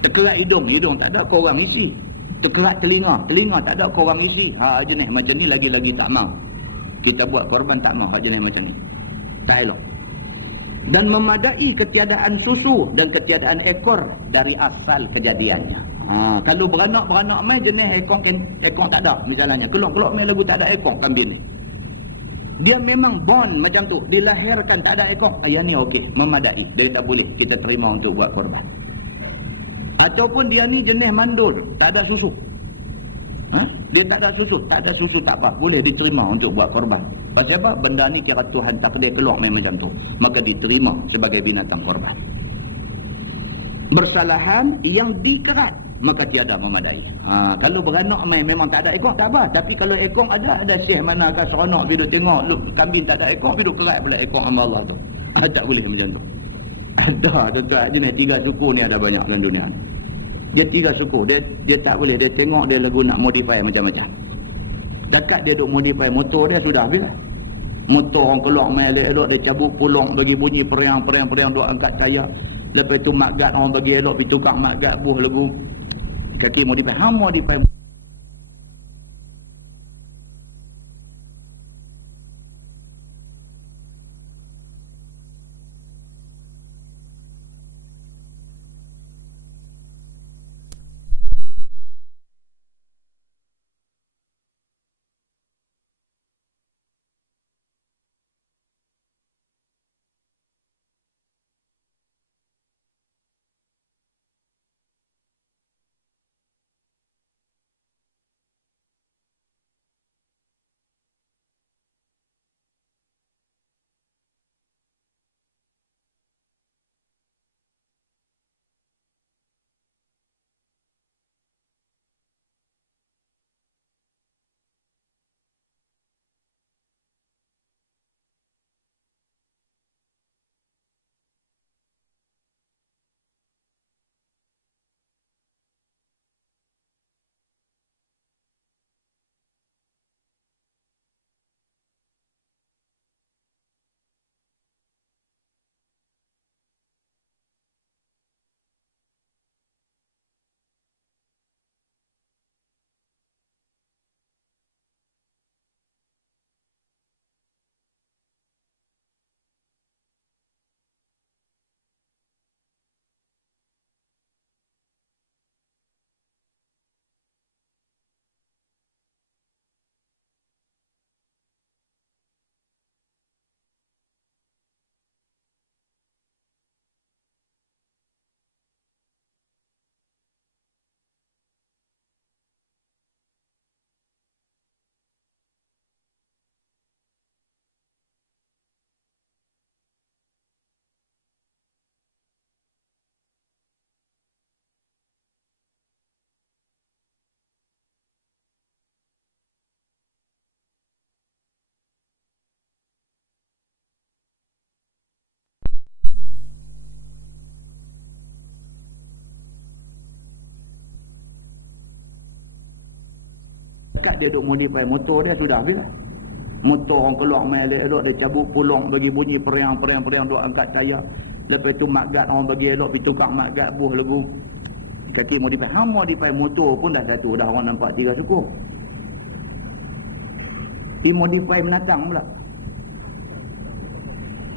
Terkerat hidung tak ada, korang isi. Terkerat telinga. Telinga tak ada korang isi. Jenis macam ni lagi-lagi tak mau. Kita buat korban tak mau jenis macam ni. Tak elok. Dan memadai ketiadaan susu dan ketiadaan ekor dari asal kejadiannya. Kalau beranak-beranak mai jenis ekor tak ada misalnya. Kelok-kelok mai lagu tak ada ekor kambing ni. Dia memang born macam tu. Dilahirkan tak ada ekor. Yang ni okey. Memadai. Dia tak boleh kita terima untuk buat korban. Ataupun dia ni jenis mandul. Tak ada susu. Dia tak ada susu. Tak ada susu tak apa. Boleh diterima untuk buat korban. Pasal apa? Benda ni kira Tuhan takdir keluar main macam tu. Maka diterima sebagai binatang korban. Bersalahan yang dikerat. Maka tiada memadai. Kalau beranak main memang tak ada ekor tak apa. Tapi kalau ekor ada syekh manakah seronok bila tengok kambing tak ada ekor. Bila kerat pula ekor hamba Allah tu. Tak boleh macam tu. Ada tuan-tuan jenis 3 suku ni ada banyak dalam dunia. Dia 3 suku. Dia tak boleh. Dia tengok dia lagu nak modify macam-macam. Dekat dia duk modify motor dia sudah habis lah. Motor orang keluar main elok-elok. Dia cabut pulong bagi bunyi periang duk angkat tayar. Lepas tu makgat orang bagi elok. Pergi tukar makgat buh lagu. Kaki modify. Modify. Dekat dia duk modify motor dia sudah habis lah. Motor orang keluar main elok-elok. Dia cabut pulong bagi bunyi periang duk angkat tayar. Lepas tu makgat orang bagi elok. Pergi tukar makgat buh lagu. Kaki modify. Modify motor pun dah satu. Dah orang nampak 3 suku. Modify binatang pula.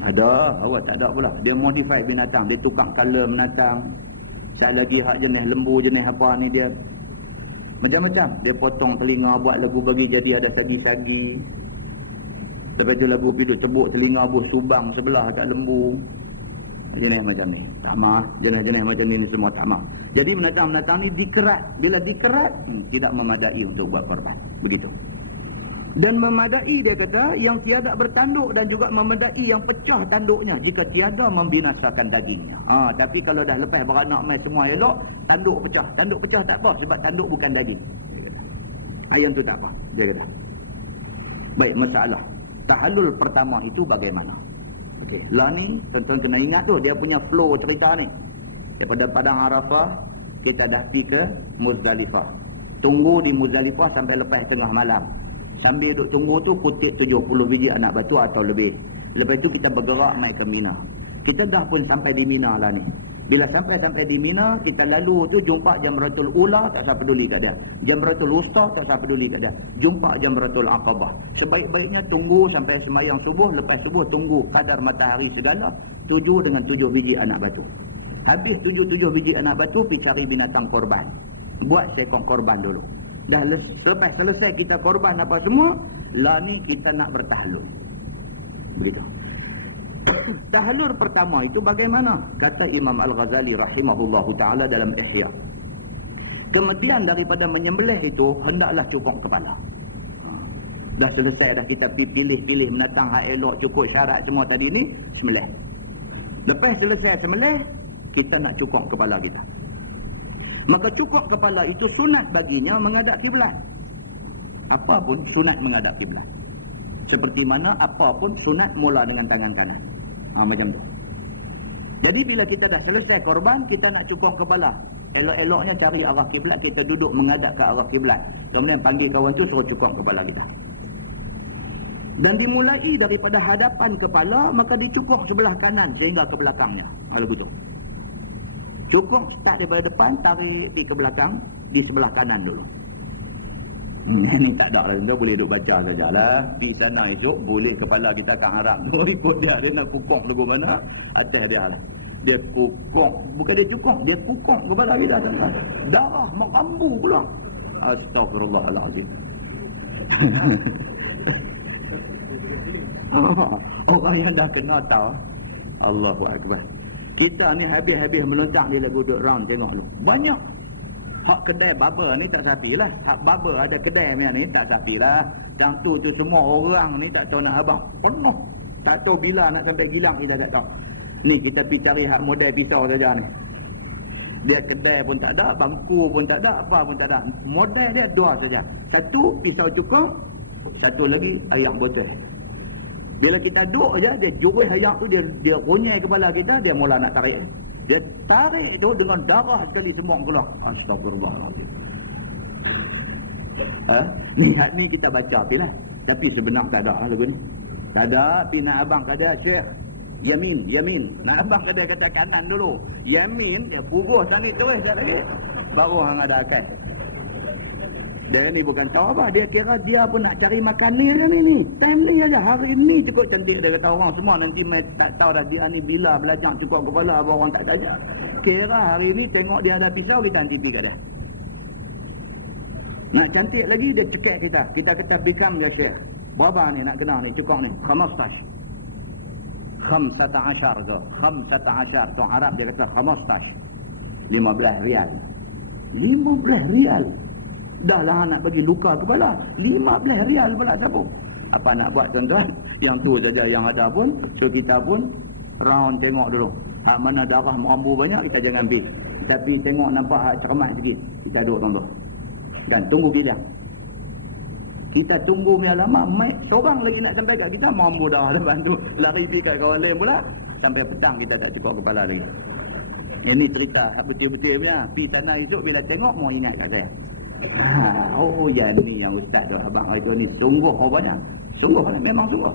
Ada. Awak tak ada pula. Dia modify binatang. Dia tukar color binatang. Tak lagi hak jenis lembu jenis apa ni dia. Macam-macam. Dia potong telinga buat lagu bagi jadi ada sagi-sagi. Lepas tu lagu pergi tebuk telinga buh subang sebelah kat lembu. Jenis macam ni. Tak maaf. Jenis-jenis macam ni semua tak maaf. Jadi binatang-binatang ni dikerat. Bila dikerat, tidak memadai untuk buat korban. Begitu. Dan memadai dia kata yang tiada bertanduk dan juga memadai yang pecah tanduknya jika tiada membinasakan dagingnya. Tapi kalau dah lepas beranak mai semua elok, tanduk pecah. Tanduk pecah tak apa sebab tanduk bukan daging. Ayam tu tak apa. Dia kata. Baik, masalah. Tahallul pertama itu bagaimana? Lah ni, tuan-tuan kena ingat tu, dia punya flow cerita ni. Daripada Padang Arafah, kita dah pergi ke Muzdalifah. Tunggu di Muzdalifah sampai lepas tengah malam. Sambil duduk tunggu tu kutip 70 biji anak batu atau lebih. Lepas tu kita bergerak naik ke Mina. Kita dah pun sampai di Mina lah ni. Bila sampai di Mina, kita lalu tu jumpa Jamratul Ula, tak saya peduli tak ada. Jamratul Wusta, tak saya peduli tak ada. Jumpa Jamratul Aqabah. Sebaik-baiknya tunggu sampai sembahyang subuh, lepas subuh tunggu kadar matahari segala, 7 dengan 7 biji anak batu. Habis 7 biji anak batu, pergi cari binatang korban. Buat cekong korban dulu. Dah lepas selesai kita korban apa semua, lah ni kita nak bertahlul. Begitu. Tahlul pertama itu bagaimana? Kata Imam Al-Ghazali rahimahullahu ta'ala dalam Ihya. Kemudian daripada menyembelih itu, hendaklah cukur kepala. Dah selesai dah kita pilih-pilih menatang hak elok, cukup syarat semua tadi ni, sembelih. Lepas selesai sembelih, kita nak cukur kepala kita. Maka cukur kepala itu sunat baginya menghadap kiblat. Apa pun sunat menghadap kiblat. Seperti mana apa pun sunat mula dengan tangan kanan. Macam tu. Jadi bila kita dah selesai korban, kita nak cukur kepala. Elok-eloknya cari arah kiblat, kita duduk menghadap ke arah kiblat. Kemudian panggil kawan tu suruh cukur kepala kita. Dan dimulai daripada hadapan kepala, maka dicukur sebelah kanan sehingga ke belakangnya. Kalau begitu. Cukur start daripada depan, tarik ke belakang, di sebelah kanan dulu. Ini tak ada lah, kita boleh duduk baca sajalah. Di sana itu boleh kepala kita tak harap. Ikut dia nak kukuk lagu mana, atas dia lah. Dia kukuk, bukan dia cukup, dia kukuk kepala kita. Darah mengambu pula. Astagfirullahaladzim. Orang yang dah kena tahu. Allahu Akbar. Kita ni habis-habis melontak bila duduk round tengok tu. Banyak. Hak kedai barber ni tak sapi lah. Hak barber ada kedai ni tak sapi lah. Yang tu semua orang ni tak tahu nak abang. Penuh. Tak tahu bila nak sampai gilang kita tak tahu. Ni kita pergi cari hak model pisau saja ni. Dia kedai pun tak ada, bangku pun tak ada, apa pun tak ada. Model dia dua saja. Satu pisau cukup, satu lagi ayak botol. Bila kita duduk aja, dia jurus ayak tu, dia runyai kepala kita, dia mula nak tarik. Dia tarik tu dengan darah sekali semua keluar. Astagfirullahaladzim. Niat ni kita baca apilah. Tapi sebenar tak ada lagu ni. Tak ada, tapi nak abang kata, Syekh, Yamin. Nak abang kata kanan dulu. Yamin, dia puguh sana terus dah lagi. Baru orang ada akal. Dia ni bukan tahu apa. Dia kira dia pun nak cari makan ni je ni. Time ni aja. Hari ni cukup cantik. Dia kata orang semua nanti tak tahu dah dia ni bila belajar cukup kepala apa orang tak tanya. Kira hari ni tengok dia ada pisau kita anti kat dia. Nak cantik lagi dia cekek kita. Kita kata bikam ya Syekh. Berapa ni nak kena ni cukup ni? 15 tu. 15 tu Arab dia kata 15 rial. 15 rial. Dah lah nak bagi luka kepala. 15 rial pula siapa? Apa nak buat tuan-tuan? Yang tu saja yang ada pun, so kita pun round tengok dulu. Hak mana darah merambu banyak kita jangan ambil. Tapi tengok nampak hak cermat sikit, kita duduk tunggu. Dan tunggu kita. Kita tunggu punya lama, mai seorang lagi nak sampai kat kita merambu darah depan tu. Lari pergi kat kawan lain pula, sampai petang kita kat cukup kepala lagi. Ini cerita betul-betul punya. Di tanah hidup bila tengok mau ingat kat saya. Oh ya ni yang ustaz tu abang itu ni sungguh banyak. Sungguh memang sungguh.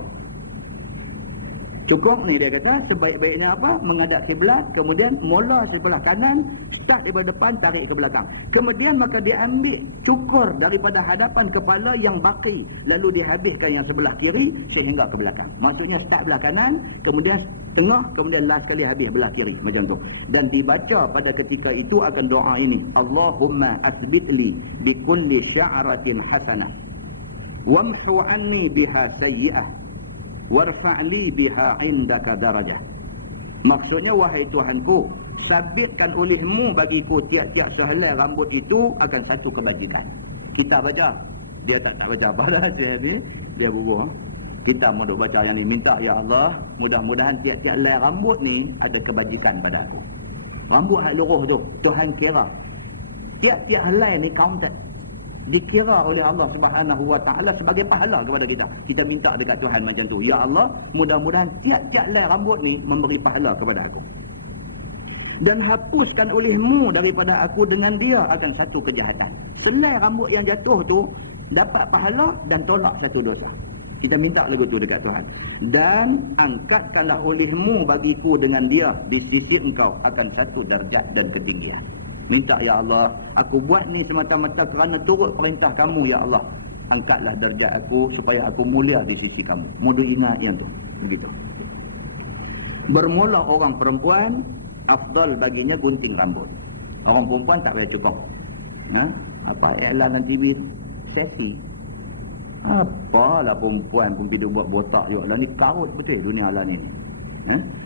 Cukup ni dia kata sebaik-baiknya apa? Menghadap kiblat, kemudian mula sebelah kanan, start daripada depan, tarik ke belakang. Kemudian maka dia ambil cukur daripada hadapan kepala yang baki, lalu dihabiskan yang sebelah kiri sehingga ke belakang. Maksudnya start belah kanan, kemudian tengah, kemudian last kali habis belah kiri, macam tu. Dan dibaca pada ketika itu akan doa ini. Allahumma asbitli bikulli sya'ratin hasanah wamhu anni biha sayyi'ah warfa'li biha indaka darajah. Maksudnya, wahai Tuhanku, sabitkan olehmu bagiku tiap-tiap sehelai rambut itu akan satu kebajikan. Kita baca, dia tak baca apa dah, dia bubuh. Kita mau duk baca yang ni, minta ya Allah, mudah-mudahan tiap-tiap helai rambut ni ada kebajikan pada aku. Rambut hak luruh tu Tuhan kira, tiap-tiap helai ni counted, dikira oleh Allah Subhanahu wa taala sebagai pahala kepada kita. Kita minta dekat Tuhan macam tu. Ya Allah, mudah-mudahan tiap-tiap helai rambut ni memberi pahala kepada aku. Dan hapuskan olehmu daripada aku dengan dia akan satu kejahatan. Selai rambut yang jatuh tu dapat pahala dan tolak satu dosa. Kita minta lagu tu dekat Tuhan. Dan angkatkanlah olehmu bagiku dengan dia di sisi engkau akan satu darjat dan ketinggian. Minta, ya Allah, aku buat ni semata-mata kerana turut perintah kamu, ya Allah. Angkatlah darjat aku supaya aku mulia di sisi kamu. Mudah ingat yang tu. Begitu. Bermula orang perempuan, afdal baginya gunting rambut. Orang perempuan tak boleh cukup. Apa iklan dalam TV? Seksi. Apalah perempuan pun hidup buat botak juga. Lah ni karut betul dunia lah ni.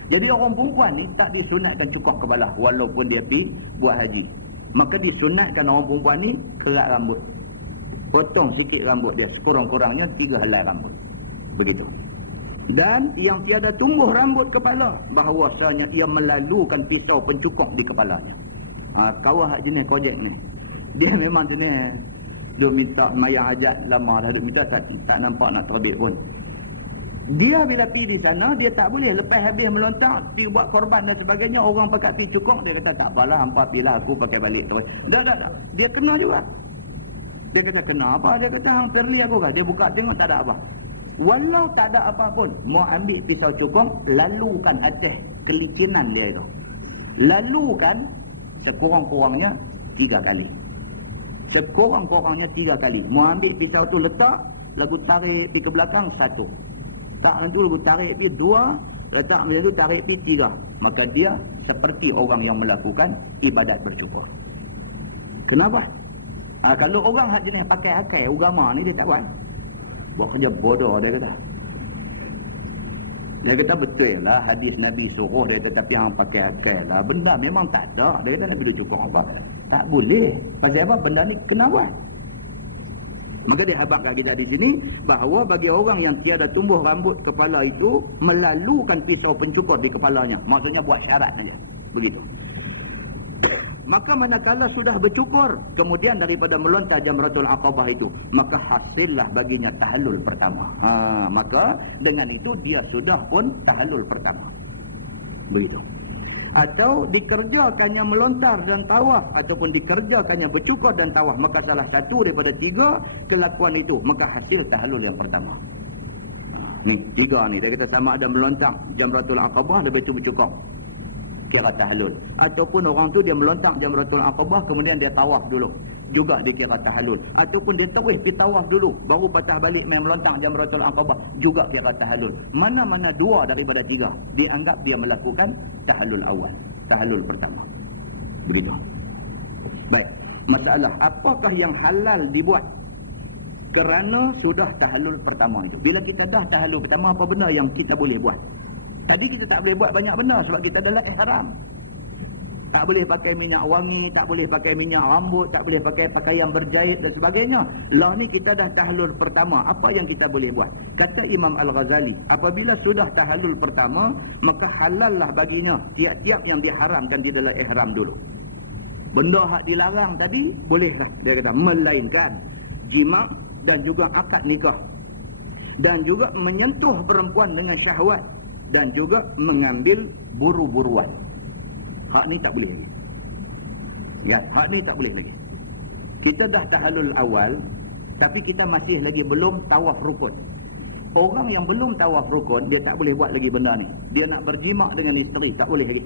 Jadi orang perempuan ni tak disunatkan cukup kepala walaupun dia pergi buat haji. Maka disunatkan orang perempuan ni kerat rambut. Potong sikit rambut dia. Kurang-kurangnya 3 helai rambut. Begitu. Dan yang tiada tumbuh rambut kepala, bahawasanya ia melalukan pisau pencukup di kepalanya. Kawah jenis kojek ni. Dia memang jenis dia minta mayang ajat lama dah, dia minta tak nampak nak terbit pun. Dia bila pergi di sana, dia tak boleh lepas habis melontar pergi buat korban dan sebagainya. Orang pakat pergi cukup, dia kata tak apalah, hampa pilih aku pakai balik terus. Dah. Dia kena juga. Dia kata kena apa? Dia kata hang perli aku kan. Dia buka tengok tak ada apa. Walau tak ada apa pun, mau ambil pisau cukup, lalukan atas kelicinan dia itu. Lalukan sekurang-kurangnya 3 kali. Sekurang-kurangnya 3 kali. Mau ambil pisau tu letak, lagu tarik pergi ke belakang 1. Tak nanti lagu tarik pergi 2, letak macam tu tarik pergi 3. Maka dia seperti orang yang melakukan ibadat bersyukur. Kenapa? Kalau orang hak jenis pakai akal agama ni dia tak buat. Buat kerja bodoh dia kata. Dia kata betul lah hadis Nabi suruh dia, tetapi hang pakai akal lah. Benda memang tak ada. Dia kata nak pergi cukup apa? Tak boleh. Pasal apa? Benda ni kena buat. Maka dia habaq kita di sini bahawa bagi orang yang tiada tumbuh rambut kepala itu melalukan pisau pencukur di kepalanya. Maksudnya buat syarat juga. Begitu. Maka manakala sudah bercukur kemudian daripada melontar Jamratul Aqabah itu, maka hasillah baginya tahallul pertama. Maka dengan itu dia sudah pun tahallul pertama. Begitu. Atau dikerjakannya melontar dan tawaf, ataupun dikerjakannya bercukur dan tawaf, maka salah satu daripada 3 kelakuan itu, maka hasil tahallul yang pertama. Ni 3 ni dia kata sama ada melontar Jamratul Aqabah dan bercukur, kira tahallul. Ataupun orang tu dia melontar Jamratul Aqabah kemudian dia tawaf dulu, juga dikira tahallul. Ataupun dia terus pergi tawaf dulu baru patah balik main melontar Jamratul Aqabah, juga kira tahallul. Mana-mana 2 daripada 3 dianggap dia melakukan tahallul awal, tahallul pertama. Begitu. Baik, masalah apakah yang halal dibuat kerana sudah tahallul pertama itu? Bila kita dah tahallul pertama, apa benda yang kita boleh buat? Tadi kita tak boleh buat banyak benda sebab kita adalah ihram. Tak boleh pakai minyak wangi, tak boleh pakai minyak rambut, tak boleh pakai pakaian berjahit dan sebagainya. Lah ni kita dah tahallul pertama, apa yang kita boleh buat? Kata Imam Al-Ghazali, apabila sudah tahallul pertama, maka halallah baginya tiap-tiap yang diharamkan di dalam ihram dulu. Benda hak dilarang tadi bolehlah, dia kata, melainkan jima' dan juga akad nikah, dan juga menyentuh perempuan dengan syahwat, dan juga mengambil buru-buruan. Hak ni tak boleh. Ya, hak ni tak boleh lagi. Kita dah tahallul awal, tapi kita masih lagi belum tawaf rukun. Orang yang belum tawaf rukun, dia tak boleh buat lagi benda ni. Dia nak berjima' dengan isteri, tak boleh lagi.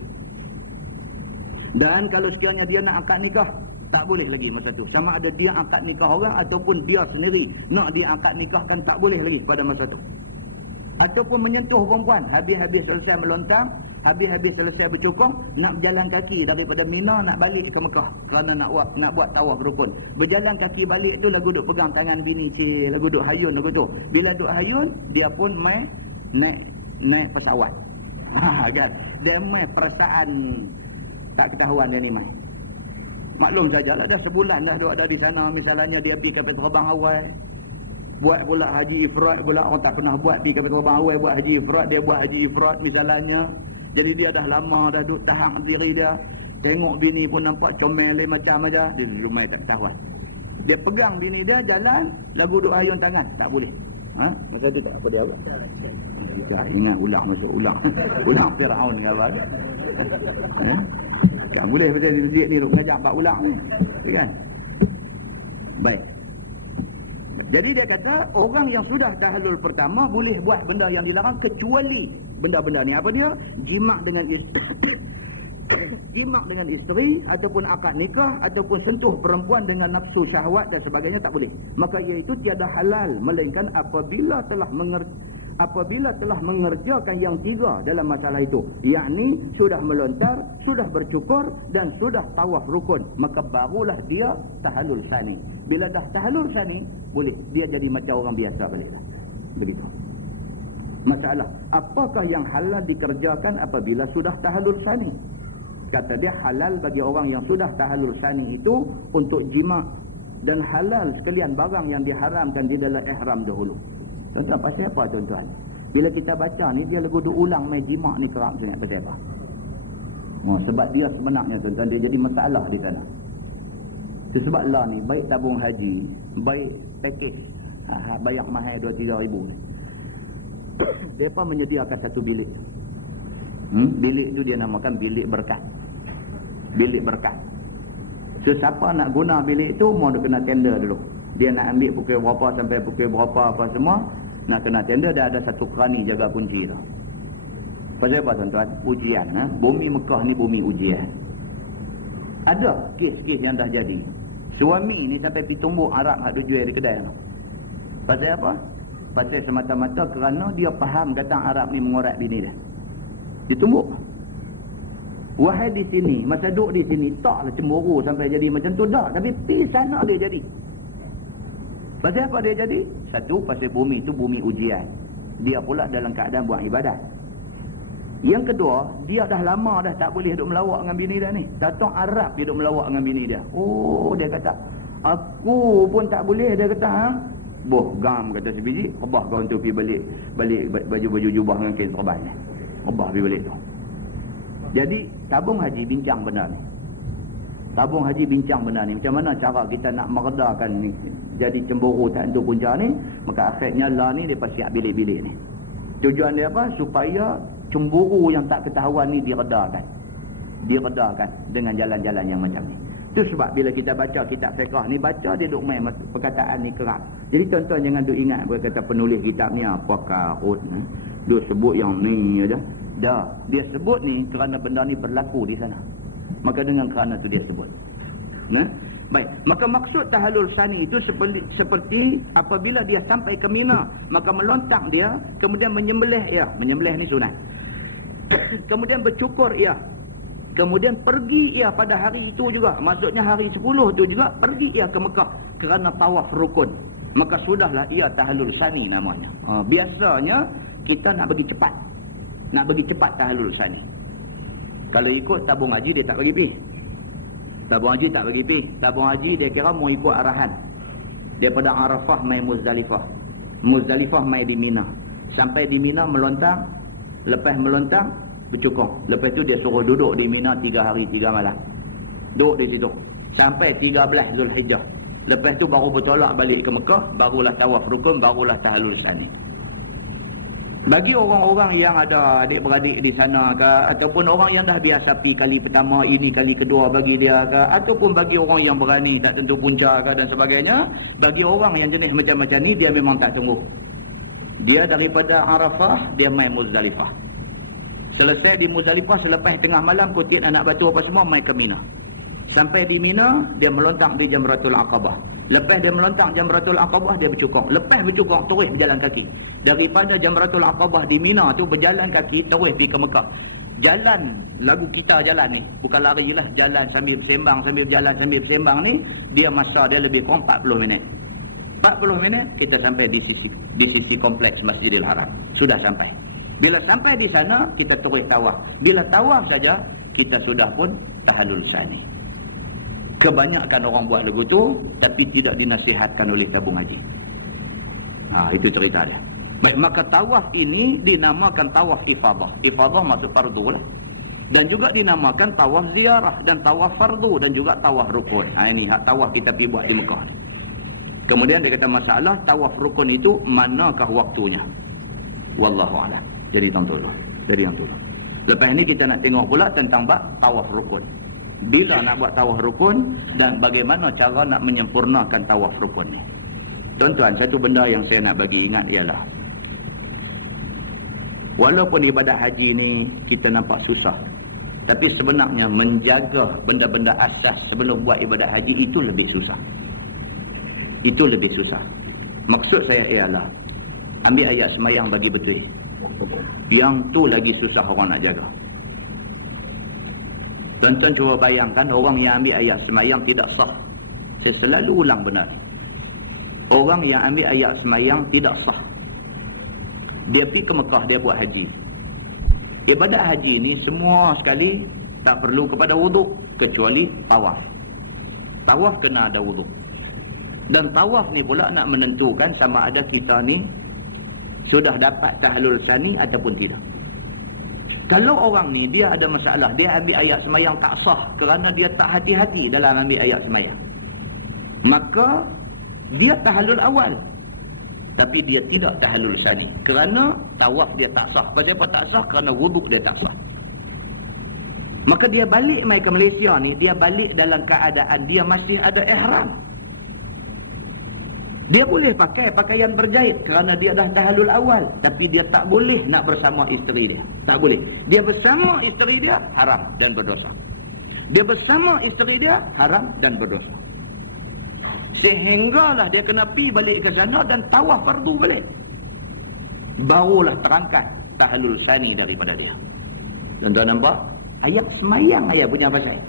Dan kalau sekiranya dia nak akad nikah, tak boleh lagi macam tu. Sama ada dia akad nikah orang ataupun dia sendiri nak dia akad nikahkan, tak boleh lagi pada masa tu. Ataupun menyentuh perempuan, habis-habis selesai melontar, habis-habis selesai bercukur, nak berjalan kaki daripada Mina nak balik ke Mekah kerana nak buat tawaf rukun. Berjalan kaki balik tu lagu duk pegang tangan bini cik, lagu duk hayun lagu tu. Bila duk hayun, dia pun naik pesawat. Kan? Dia main perasaan tak ketahuan dia ni mah. Maklum sajalah dah sebulan dah duk ada di sana, misalnya dia pergi kapal terbang awal, buat pula haji ifrat pula, orang tak pernah buat pergi kapal terbang awal buat haji ifrat, dia buat haji ifrat misalnya. Jadi dia dah lama dah duduk tahan diri dia, tengok bini pun nampak comel lain macam aja, dia lumai tak tahuan. Dia pegang bini dia jalan, lagu duk hayun tangan, tak boleh. Macam tu tak apa dia buat. Ingat ulang masuk ulang. Ulang Firaun ni apa? Tak boleh macam dia ni duk ngajak bab ulang ni. Kan? Baik. Jadi dia kata orang yang sudah tahallul pertama boleh buat benda yang dilarang kecuali benda-benda ni. Apa dia? Jimat dengan jimat dengan isteri ataupun akad nikah ataupun sentuh perempuan dengan nafsu syahwat dan sebagainya tak boleh. Maka iaitu tiada halal melainkan apabila telah mengerjakan yang tiga dalam masalah itu, yakni sudah melontar, sudah bercukur dan sudah tawaf rukun, maka barulah dia tahallul tsani. Bila dah tahallul tsani, boleh dia jadi macam orang biasa balik. Begitu. Masalah, apakah yang halal dikerjakan apabila sudah tahallul tsani? Kata dia halal bagi orang yang sudah tahallul tsani itu untuk jima, dan halal sekalian barang yang diharamkan di dalam ihram dahulu. Tuan-tuan, pasal apa tuan-tuan? Bila kita baca ni, dia lagu ulang main jima' ni kerap sangat pasal apa? Sebab dia sebenarnya tuan-tuan, dia jadi masalah di sana. Itu sebab lah ni, baik tabung haji, baik pakej, bayar mahal 2-3 ribu. Mereka menyediakan satu bilik. Bilik tu dia namakan bilik berkat. Bilik berkat. So, siapa nak guna bilik tu, mau kena tender dulu. Dia nak ambil pukul berapa sampai pukul berapa apa semua, nak kena tender. Dah ada satu kerani jaga kunci tu. Pasal apa tuan-tuan? Ujian. Bumi Mekah ni bumi ujian. Ada kes-kes yang dah jadi. Suami ni sampai pergi tumbuk Arab hak jual di kedai tu. Pasal apa? Pasal semata-mata kerana dia faham kata Arab ni mengorat bini dia. Ditumbuk. Wahai di sini, masa duduk di sini, taklah cemburu sampai jadi macam tu dah. Tapi pergi sana dia jadi. Pasal apa dia jadi? Satu, pasal bumi tu bumi ujian. Dia pula dalam keadaan buat ibadat. Yang kedua, dia dah lama dah tak boleh duduk melawak dengan bini dia ni. Datang Arab dia duduk melawak dengan bini dia. Oh, dia kata, aku pun tak boleh. Dia kata, boh, gam kata sebiji. Kebah kau untuk pergi balik baju-baju jubah dengan kain serban ni. Kebah pergi balik tu. Jadi, tabung haji bincang benda ni. Tabung haji bincang benda ni. Macam mana cara kita nak meredakan ni. Jadi cemburu tak tentu punca ni. Maka akhirnya lah ni dia siap bilik-bilik ni. Tujuan dia apa? Supaya cemburu yang tak ketahuan ni diredakan. Diredakan dengan jalan-jalan yang macam ni. Itu sebab bila kita baca kitab fiqh ni, baca dia duk main perkataan ni kerap. Jadi tuan-tuan jangan duk ingat berkata penulis kitab ni apa karut. Dia sebut yang ni aja. Dah, dia sebut ni kerana benda ni berlaku di sana. Maka dengan kerana tu dia sebut. Baik, maka maksud tahallul tsani itu seperti apabila dia sampai ke Mina, maka melontak dia, kemudian menyembelih ia. Menyembelih ni sunat. Kemudian bercukur ia. Kemudian pergi ia pada hari itu juga. Maksudnya hari 10 tu juga pergi ia ke Mekah kerana tawaf rukun. Maka sudahlah ia tahallul tsani namanya. Biasanya kita nak bagi cepat. Nak bagi cepat tahallul tsani. Kalau ikut tabung haji dia tak bagi pergi. Tabung haji tak bagi pergi. Tabung haji dia kira mau ikut arahan. Daripada Arafah mai Muzdalifah. Muzdalifah mai di Mina. Sampai di Mina melontar. Lepas melontar bercukong. Lepas tu dia suruh duduk di Mina 3 hari 3 malam. Duduk di situ. Sampai 13 Zulhijjah. Lepas tu baru bertolak balik ke Mekah. Barulah tawaf rukun. Barulah tahallul tsani. Bagi orang-orang yang ada adik-beradik di sana ke, ataupun orang yang dah biasa pergi kali pertama, ini kali kedua bagi dia ke, ataupun bagi orang yang berani tak tentu punca ke dan sebagainya, bagi orang yang jenis macam-macam ni, dia memang tak sungguh. Dia daripada Arafah, dia main Muzdalifah. Selesai di Muzdalifah, selepas tengah malam, kutip anak batu apa semua, main ke Mina. Sampai di Mina, dia melontak di Jamratul Aqabah. Lepas dia melontak Jamratul Aqabah, dia bercukong. Lepas bercukong, terus berjalan kaki. Daripada Jamratul Aqabah di Mina tu, berjalan kaki, terus pergi ke Mekah. Jalan, lagu kita jalan ni. Bukan lari lah, jalan sambil bersembang, sambil jalan sambil bersembang ni, dia masa dia lebih kurang 40 minit. 40 minit, kita sampai di sisi kompleks Masjidil Haram. Sudah sampai. Bila sampai di sana, kita terus tawaf. Bila tawaf saja, kita sudah pun tahallul tsani. Kebanyakan orang buat lagu tu, tapi tidak dinasihatkan oleh tabung haji. Itu cerita dia. Baik, maka tawaf ini dinamakan tawaf ifadah. Ifadah maksud fardu lah. Dan juga dinamakan tawaf ziarah dan tawaf fardu dan juga tawaf rukun. Ini hak tawaf kita pergi buat di Mekah. Kemudian dia kata masalah tawaf rukun itu manakah waktunya? Wallahu a'lam. Jadi yang tu. Lepas ini kita nak tengok pula tentang bab tawaf rukun. Bila nak buat tawaf rukun dan bagaimana cara nak menyempurnakan tawaf rukunnya. Tuan-tuan, satu benda yang saya nak bagi ingat ialah, walaupun ibadat haji ni kita nampak susah, tapi sebenarnya menjaga benda-benda asas sebelum buat ibadat haji itu lebih susah. Itu lebih susah. Maksud saya ialah, ambil ayat semayang bagi betul. Yang tu lagi susah orang nak jaga. Tuan-tuan cuba bayangkan orang yang ambil ayat semayang tidak sah. Saya selalu ulang benar. Orang yang ambil ayat semayang tidak sah. Dia pergi ke Mekah, dia buat haji. Ibadat haji ni semua sekali tak perlu kepada wuduk kecuali tawaf. Tawaf kena ada wuduk. Dan tawaf ni pula nak menentukan sama ada kita ni sudah dapat tahlul sani ataupun tidak. Kalau orang ni dia ada masalah, dia ambil ayat semayang tak sah kerana dia tak hati-hati dalam ambil ayat semayang, maka dia tahlul awal tapi dia tidak tahlul sani kerana tawaf dia tak sah. Pasal apa tak sah? Kerana wuduk dia tak sah. Maka dia balik mai ke Malaysia ni, dia balik dalam keadaan dia masih ada ihram. Dia boleh pakai pakaian berjahit kerana dia dah tahlul awal, tapi dia tak boleh nak bersama isteri dia. Tak boleh. Dia bersama isteri dia haram dan berdosa. Dia bersama isteri dia haram dan berdosa. Sehinggalah dia kena pergi balik ke sana dan tawaf fardu balik. Barulah terangkat tahlul sani daripada dia. Tuan-tuan nampak? Ayat semayang ayat punya pasal.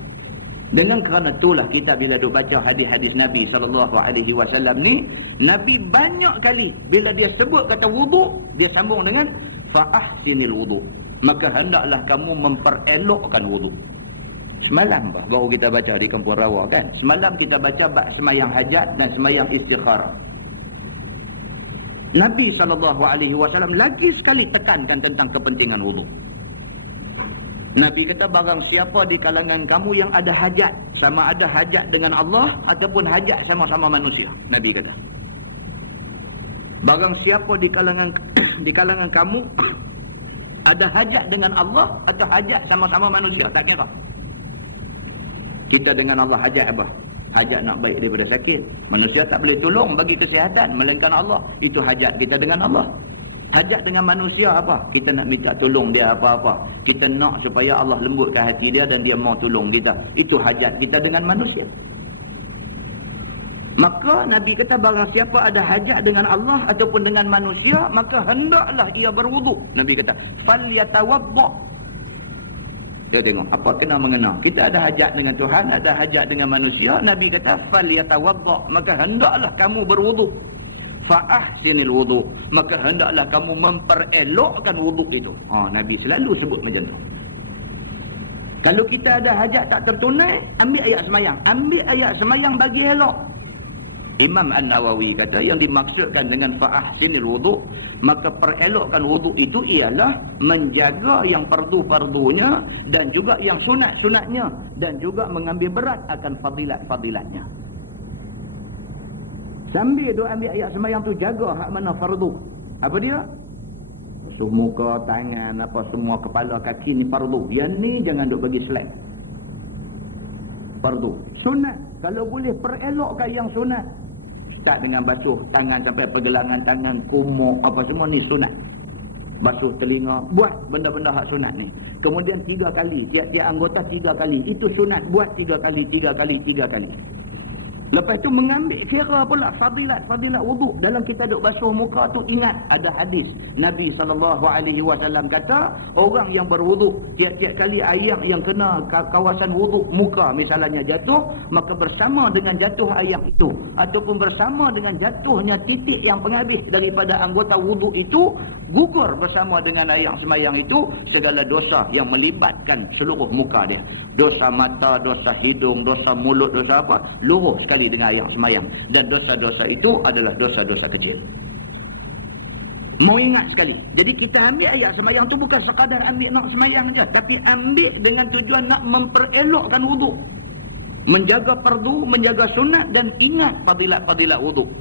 Dengan kerana itulah kita bila duk baca hadis-hadis Nabi SAW ni, Nabi banyak kali bila dia sebut kata wuduk, dia sambung dengan fa'ahsinil wuduk. Maka hendaklah kamu memperelokkan wuduk. Semalam baru kita baca di Kampung Rawa kan. Semalam kita baca bab semayang hajat dan semayang istikharah. Nabi SAW lagi sekali tekankan tentang kepentingan wuduk. Nabi kata barang siapa di kalangan kamu yang ada hajat, sama ada hajat dengan Allah ataupun hajat sama-sama manusia. Nabi kata. Barang siapa di kalangan kamu ada hajat dengan Allah atau hajat sama-sama manusia, tak kira. Kita dengan Allah hajat apa? Hajat nak baik daripada sakit. Manusia tak boleh tolong bagi kesihatan melainkan Allah. Itu hajat kita dengan Allah. Hajat dengan manusia apa? Kita nak minta tolong dia apa-apa. Kita nak supaya Allah lembutkan hati dia dan dia mau tolong kita. Itu hajat kita dengan manusia. Maka Nabi kata barang siapa ada hajat dengan Allah ataupun dengan manusia, maka hendaklah ia berwuduk. Nabi kata, "Falyatawadda." Dia tengok, apa kena mengena? Kita ada hajat dengan Tuhan, ada hajat dengan manusia. Nabi kata, "Falyatawadda." Maka hendaklah kamu berwuduk. Fa'ahsinil wuduk. Maka hendaklah kamu memperelokkan wuduk itu. Nabi selalu sebut macam tu. Kalau kita ada hajat tak tertunai, ambil ayat semayang. Ambil ayat semayang bagi elok. Imam An-Nawawi kata yang dimaksudkan dengan fa'ahsinil wuduk, maka perelokkan wuduk itu ialah menjaga yang fardu-fardunya dan juga yang sunat-sunatnya dan juga mengambil berat akan fadilat-fadilatnya. Sambil dia ambil ayat semayang tu, jaga hak mana fardu. Apa dia? Basuh muka, tangan, apa semua, kepala, kaki ni fardu. Yang ni jangan duk bagi slack. Fardu. Sunat. Kalau boleh perelokkan yang sunat. Start dengan basuh tangan sampai pergelangan tangan, kumuk, apa semua ni sunat. Basuh telinga. Buat benda-benda hak sunat ni. Kemudian 3 kali. Tiap-tiap anggota 3 kali. Itu sunat. Buat 3 kali, 3 kali, 3 kali. Lepas tu mengambil kira pula fadilat wuduk. Dalam kita duk basuh muka tu ingat ada hadis Nabi SAW kata orang yang berwuduk tiap-tiap kali air yang kena kawasan wuduk muka misalnya jatuh, maka bersama dengan jatuh air itu ataupun bersama dengan jatuhnya titik yang penghabis daripada anggota wuduk itu, gugur bersama dengan air semayang itu segala dosa yang melibatkan seluruh muka dia. Dosa mata, dosa hidung, dosa mulut, dosa apa, luruh sekali dengan air semayang. Dan dosa-dosa itu adalah dosa-dosa kecil. Mau ingat sekali. Jadi kita ambil ayat semayang tu bukan sekadar ambil nak semayang je, tapi ambil dengan tujuan nak memperelokkan wuduk, menjaga fardu, menjaga sunat dan ingat fadilat-fadilat wuduk.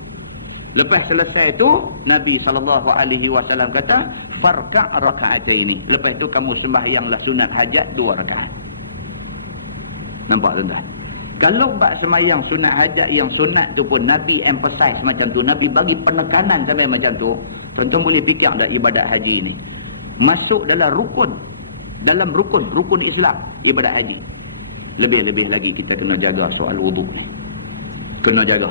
Lepas selesai itu Nabi SAW kata farka' raka'ataini. Lepas itu kamu sembahyanglah sunat hajat 2 rakaat. Nampak tuan-tuan? Kalau bak semayang sunat hajat yang sunat tu pun Nabi emphasize macam tu, Nabi bagi penekanan sampai macam tu, tuan-tuan boleh fikir tak ibadat haji ni masuk dalam rukun Islam ibadat haji. Lebih-lebih lagi kita kena jaga soal wuduk ni, kena jaga.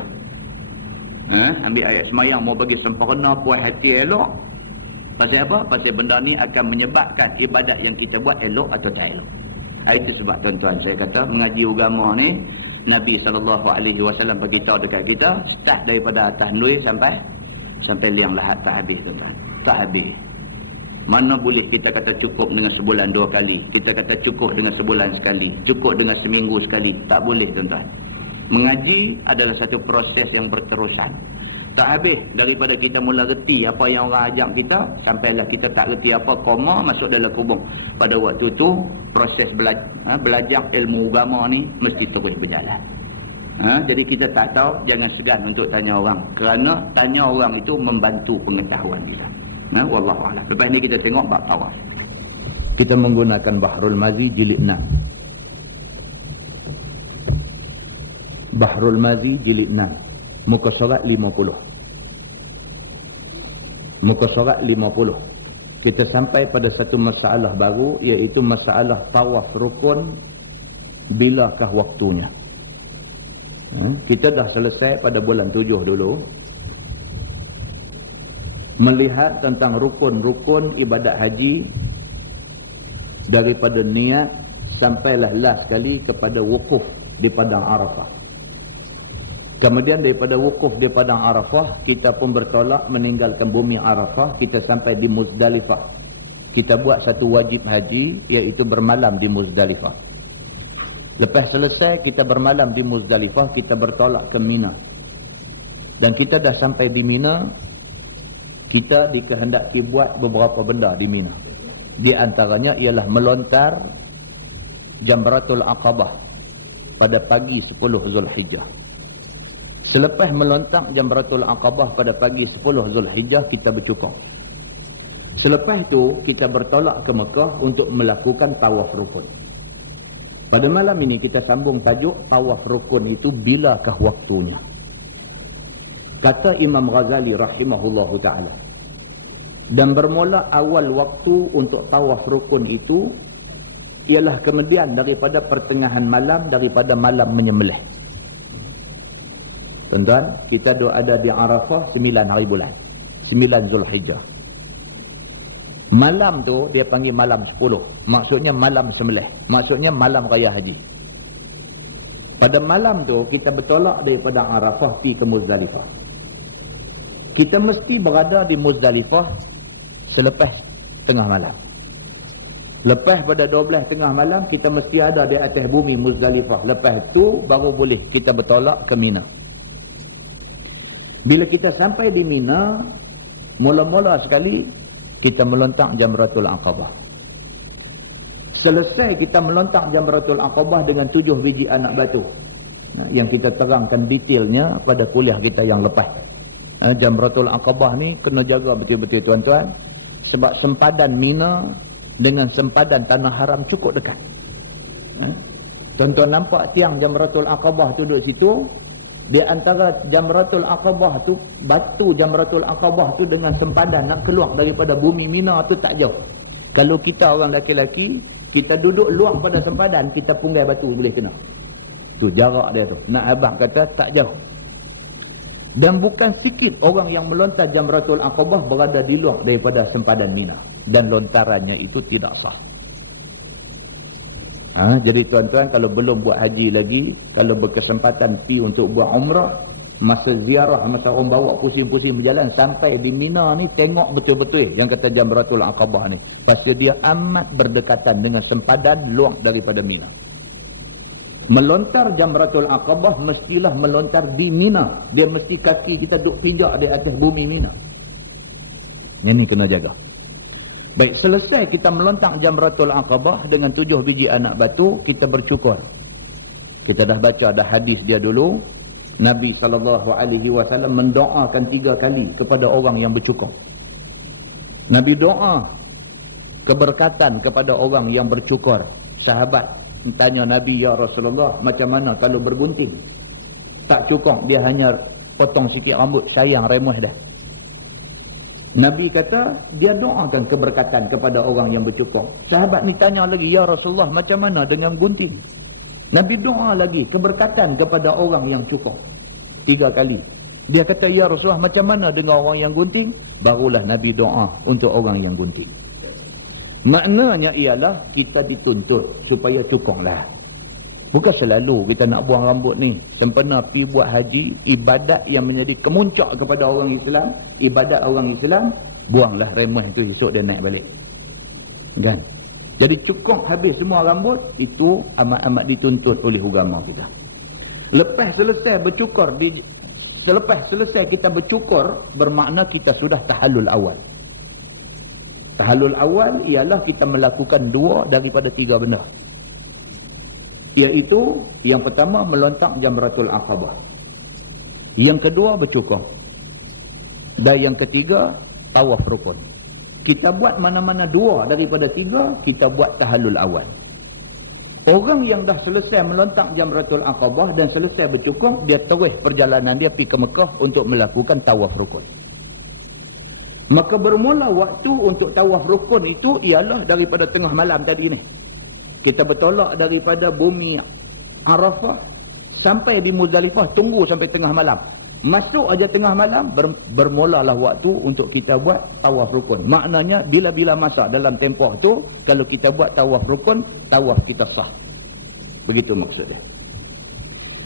Ambil ayat semayang mau bagi sempurna, puas hati, elok. Pasal apa? Pasal benda ni akan menyebabkan ibadat yang kita buat elok atau tak elok. Itu sebab tuan-tuan saya kata mengaji agama ni Nabi SAW beritahu dekat kita start daripada atas nui sampai liang lahat tak habis, tuan-tuan. Tak habis. Mana boleh kita kata cukup dengan sebulan 2 kali, kita kata cukup dengan sebulan sekali, cukup dengan seminggu sekali. Tak boleh, tuan-tuan. Mengaji adalah satu proses yang berterusan. Tak habis daripada kita mula reti apa yang orang ajak kita sampailah kita tak reti apa, koma masuk dalam kubur. Pada waktu tu proses belajar ilmu agama ni mesti terus berjalan. Jadi kita tak tahu, jangan segan untuk tanya orang, kerana tanya orang itu membantu pengetahuan kita. Wallahu a'lam. Lepas ni kita tengok bab tawaf. Kita menggunakan Bahrul Mazi jilid 6. Bahrul Mazi jilid 6. Muka surat 50. Muka surat 50. Kita sampai pada satu masalah baru, iaitu masalah tawaf rukun, bilakah waktunya. Kita dah selesai pada bulan 7 dulu melihat tentang rukun-rukun ibadat haji, daripada niat sampailah last sekali kepada wukuf di Padang Arafah. Kemudian daripada wukuf di Padang Arafah, kita pun bertolak meninggalkan bumi Arafah, kita sampai di Muzdalifah. Kita buat satu wajib haji, iaitu bermalam di Muzdalifah. Lepas selesai kita bermalam di Muzdalifah, kita bertolak ke Mina. Dan kita dah sampai di Mina, kita dikehendaki buat beberapa benda di Mina. Di antaranya ialah melontar Jamratul Aqabah pada pagi 10 Zulhijjah. Selepas melontar Jamratul Aqabah pada pagi 10 Zulhijjah, kita bercukur. Selepas itu kita bertolak ke Mekah untuk melakukan tawaf rukun. Pada malam ini kita sambung tajuk tawaf rukun itu bilakah waktunya. Kata Imam Ghazali rahimahullahu ta'ala, dan bermula awal waktu untuk tawaf rukun itu ialah kemudian daripada pertengahan malam, daripada malam menyembelih. Tuan-tuan, kita ada di Arafah 9 hari bulan, 9 Zulhijjah. Malam tu dia panggil malam 10, maksudnya malam sembelih, maksudnya malam raya haji. Pada malam tu kita bertolak daripada Arafah pergi ke Muzdalifah. Kita mesti berada di Muzdalifah selepas tengah malam. Lepas pada 12 tengah malam kita mesti ada di atas bumi Muzdalifah. Lepas tu baru boleh kita bertolak ke Mina. Bila kita sampai di Mina, mula-mula sekali kita melontar Jamratul Aqabah. Selesai kita melontar Jamratul Aqabah dengan 7 biji anak batu. Yang kita terangkan detailnya pada kuliah kita yang lepas. Jamratul Aqabah ni kena jaga betul-betul, tuan-tuan. Sebab sempadan Mina dengan sempadan Tanah Haram cukup dekat. Tuan-tuan nampak tiang Jamratul Aqabah tu duduk situ. Di antara Jamratul Aqabah tu, batu Jamratul Aqabah tu dengan sempadan nak keluar daripada bumi Mina tu tak jauh. Kalau kita orang laki-laki, kita duduk luar pada sempadan, kita punggai batu boleh kena. Tu jarak dia tu. Nak abang kata tak jauh. Dan bukan sikit orang yang melontar Jamratul Aqabah berada di luar daripada sempadan Mina. Dan lontarannya itu tidak sah. Jadi tuan-tuan, kalau belum buat haji lagi, kalau berkesempatan pergi untuk buat umrah, masa ziarah, masa orang bawa pusing-pusing berjalan sampai di Mina ni, tengok betul-betul yang kata Jamratul Aqabah ni. Pasal dia amat berdekatan dengan sempadan luar daripada Mina. Melontar Jamratul Aqabah mestilah melontar di Mina. Dia mesti kaki kita duduk pijak di atas bumi Mina. Ini kena jaga. Baik, selesai kita melontar Jamratul Aqabah dengan 7 biji anak batu, kita bercukur. Kita dah baca dah hadis dia dulu. Nabi SAW mendoakan 3 kali kepada orang yang bercukur. Nabi doa keberkatan kepada orang yang bercukur. Sahabat tanya Nabi, ya Rasulullah, macam mana kalau bergunting? Tak cukup, dia hanya potong sikit rambut, sayang, remuh dah. Nabi kata, dia doakan keberkatan kepada orang yang bercukur. Sahabat ni tanya lagi, ya Rasulullah, macam mana dengan gunting? Nabi doa lagi keberkatan kepada orang yang cukur. 3 kali. Dia kata, ya Rasulullah, macam mana dengan orang yang gunting? Barulah Nabi doa untuk orang yang gunting. Maknanya ialah kita dituntut supaya cukurlah. Bukan selalu kita nak buang rambut ni. Sempena pergi buat haji, ibadat yang menjadi kemuncak kepada orang Islam, ibadat orang Islam, buanglah remuh tu, esok dia naik balik. Kan? Jadi cukur habis semua rambut, itu amat-amat dituntut oleh agama kita. Lepas selesai kita bercukur, bermakna kita sudah tahallul awal. Tahallul awal ialah kita melakukan 2 daripada 3 benda. Iaitu, yang pertama melontak Jamratul Aqabah. Yang kedua bercukur. Dan yang ketiga tawaf rukun. Kita buat mana-mana 2 daripada 3, kita buat tahallul awal. Orang yang dah selesai melontak Jamratul Aqabah dan selesai bercukur, dia terus perjalanan dia pergi ke Mekah untuk melakukan tawaf rukun. Maka bermula waktu untuk tawaf rukun itu ialah daripada tengah malam tadi ni. Kita bertolak daripada bumi Arafah sampai di Muzdalifah, tunggu sampai tengah malam. Masuk aja tengah malam, bermulalah waktu untuk kita buat tawaf rukun. Maknanya bila-bila masa dalam tempoh tu, kalau kita buat tawaf rukun, tawaf kita sah. Begitu maksudnya.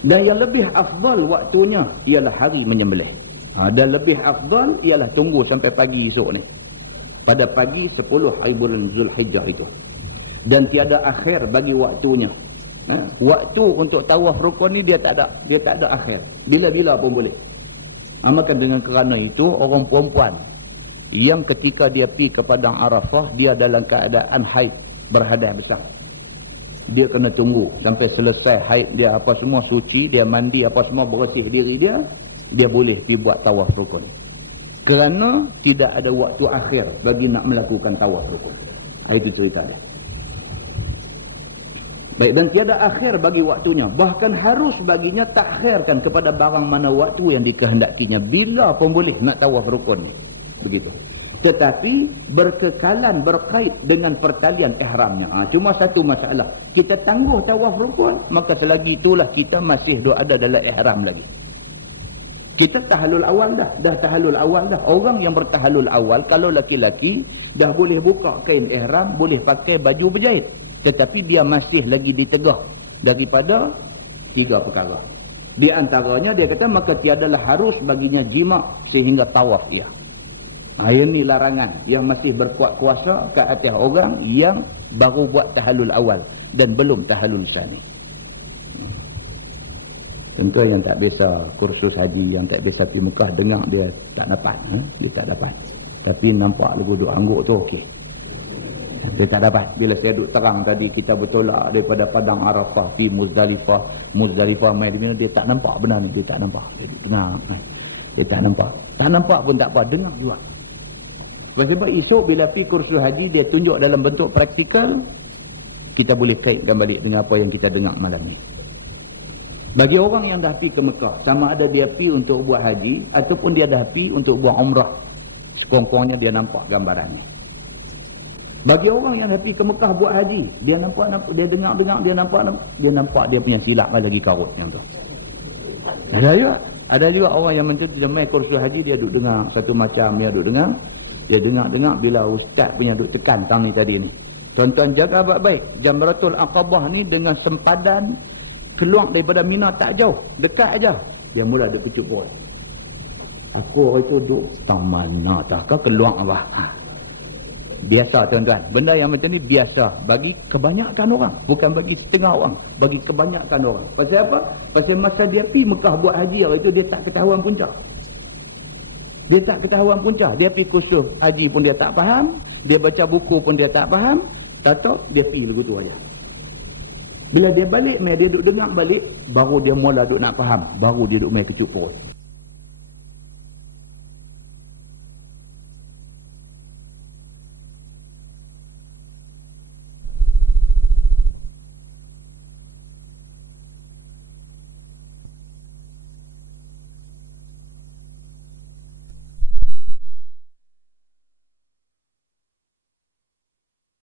Dan yang lebih afdal waktunya ialah hari menyembelih. Dan lebih afdal ialah tunggu sampai pagi esok ni. Pada pagi 10 hari bulan Zulhijjah itu. Dan tiada akhir bagi waktunya. Waktu untuk tawaf rukun ni dia tak ada akhir. Bila-bila pun boleh. Maka dengan kerana itu, orang perempuan yang ketika dia pergi ke Padang Arafah, dia dalam keadaan haid, berhadas besar, dia kena tunggu sampai selesai haid dia apa semua suci, dia mandi apa semua, bersih diri dia boleh pergi buat tawaf rukun. Kerana tidak ada waktu akhir bagi nak melakukan tawaf rukun. Itu cerita dia. Baik, dan tiada akhir bagi waktunya. Bahkan harus baginya takhirkan kepada barang mana waktu yang dikehendakinya. Bila pun boleh nak tawaf rukun. Begitu. Tetapi berkekalan berkait dengan pertalian ihramnya. Cuma satu masalah. Kita tangguh tawaf rukun, maka selagi itulah kita masih ada dalam ihram lagi. Kita tahallul awal dah. Dah tahallul awal dah. Orang yang bertahallul awal, kalau laki-laki, dah boleh buka kain ihram, boleh pakai baju berjahit. Tetapi dia masih lagi ditegah daripada 3 perkara. Di antaranya dia kata, maka tiadalah harus baginya jima sehingga tawaf dia. Ini larangan yang masih berkuat kuasa ke atas orang yang baru buat tahallul awal dan belum tahallul sani. Contoh yang tak biasa kursus haji, yang tak biasa pergi Mekah, dengar dia tak dapat. Dia tak dapat. Tapi nampak lagu duk angguk tu okey. Dia tak dapat. Bila saya duk terang tadi, kita bertolak daripada Padang Arafah pergi Muzdalifah. Muzdalifah main dia tak nampak benar ni. Dia tak nampak. Dia dengar. Dia tak nampak. Tak nampak pun tak apa. Dengar juga. Sebab esok bila pergi kursus haji, dia tunjuk dalam bentuk praktikal, kita boleh kaitkan balik dengan apa yang kita dengar malam ni. Bagi orang yang dah pergi ke Mekah, sama ada dia pergi untuk buat haji ataupun dia dah pergi untuk buat umrah, sekurang-kurangnya dia nampak gambarannya. Bagi orang yang dah pergi ke Mekah buat haji, dia nampak, dia dengar, dia nampak dia punya silap lagi karut yang tu. Ada juga orang yang dia main kursus haji, dia duduk dengar satu macam, dia dengar bila ustaz punya duduk tekan tang ni tadi ni. Tuan-tuan jaga baik-baik. Jamratul Aqabah ni dengan sempadan keluar daripada Mina tak jauh, dekat aja. Dia mula ada pucuk bola. Aku itu duduk tang mana tak ke keluar apa? Biasa tuan-tuan. Benda yang macam ni biasa bagi kebanyakan orang, bukan bagi setengah orang, bagi kebanyakan orang. Pasal apa? Pasal masa dia pergi Mekah buat haji hari itu, dia tak ketahuan punca. Dia tak ketahuan punca. Dia pergi kursus haji pun dia tak faham, dia baca buku pun dia tak faham, tahu dia pergi begitu aja. Bila dia balik, dia duduk dengar balik, baru dia mula duduk nak faham, baru dia duduk main kecup perut.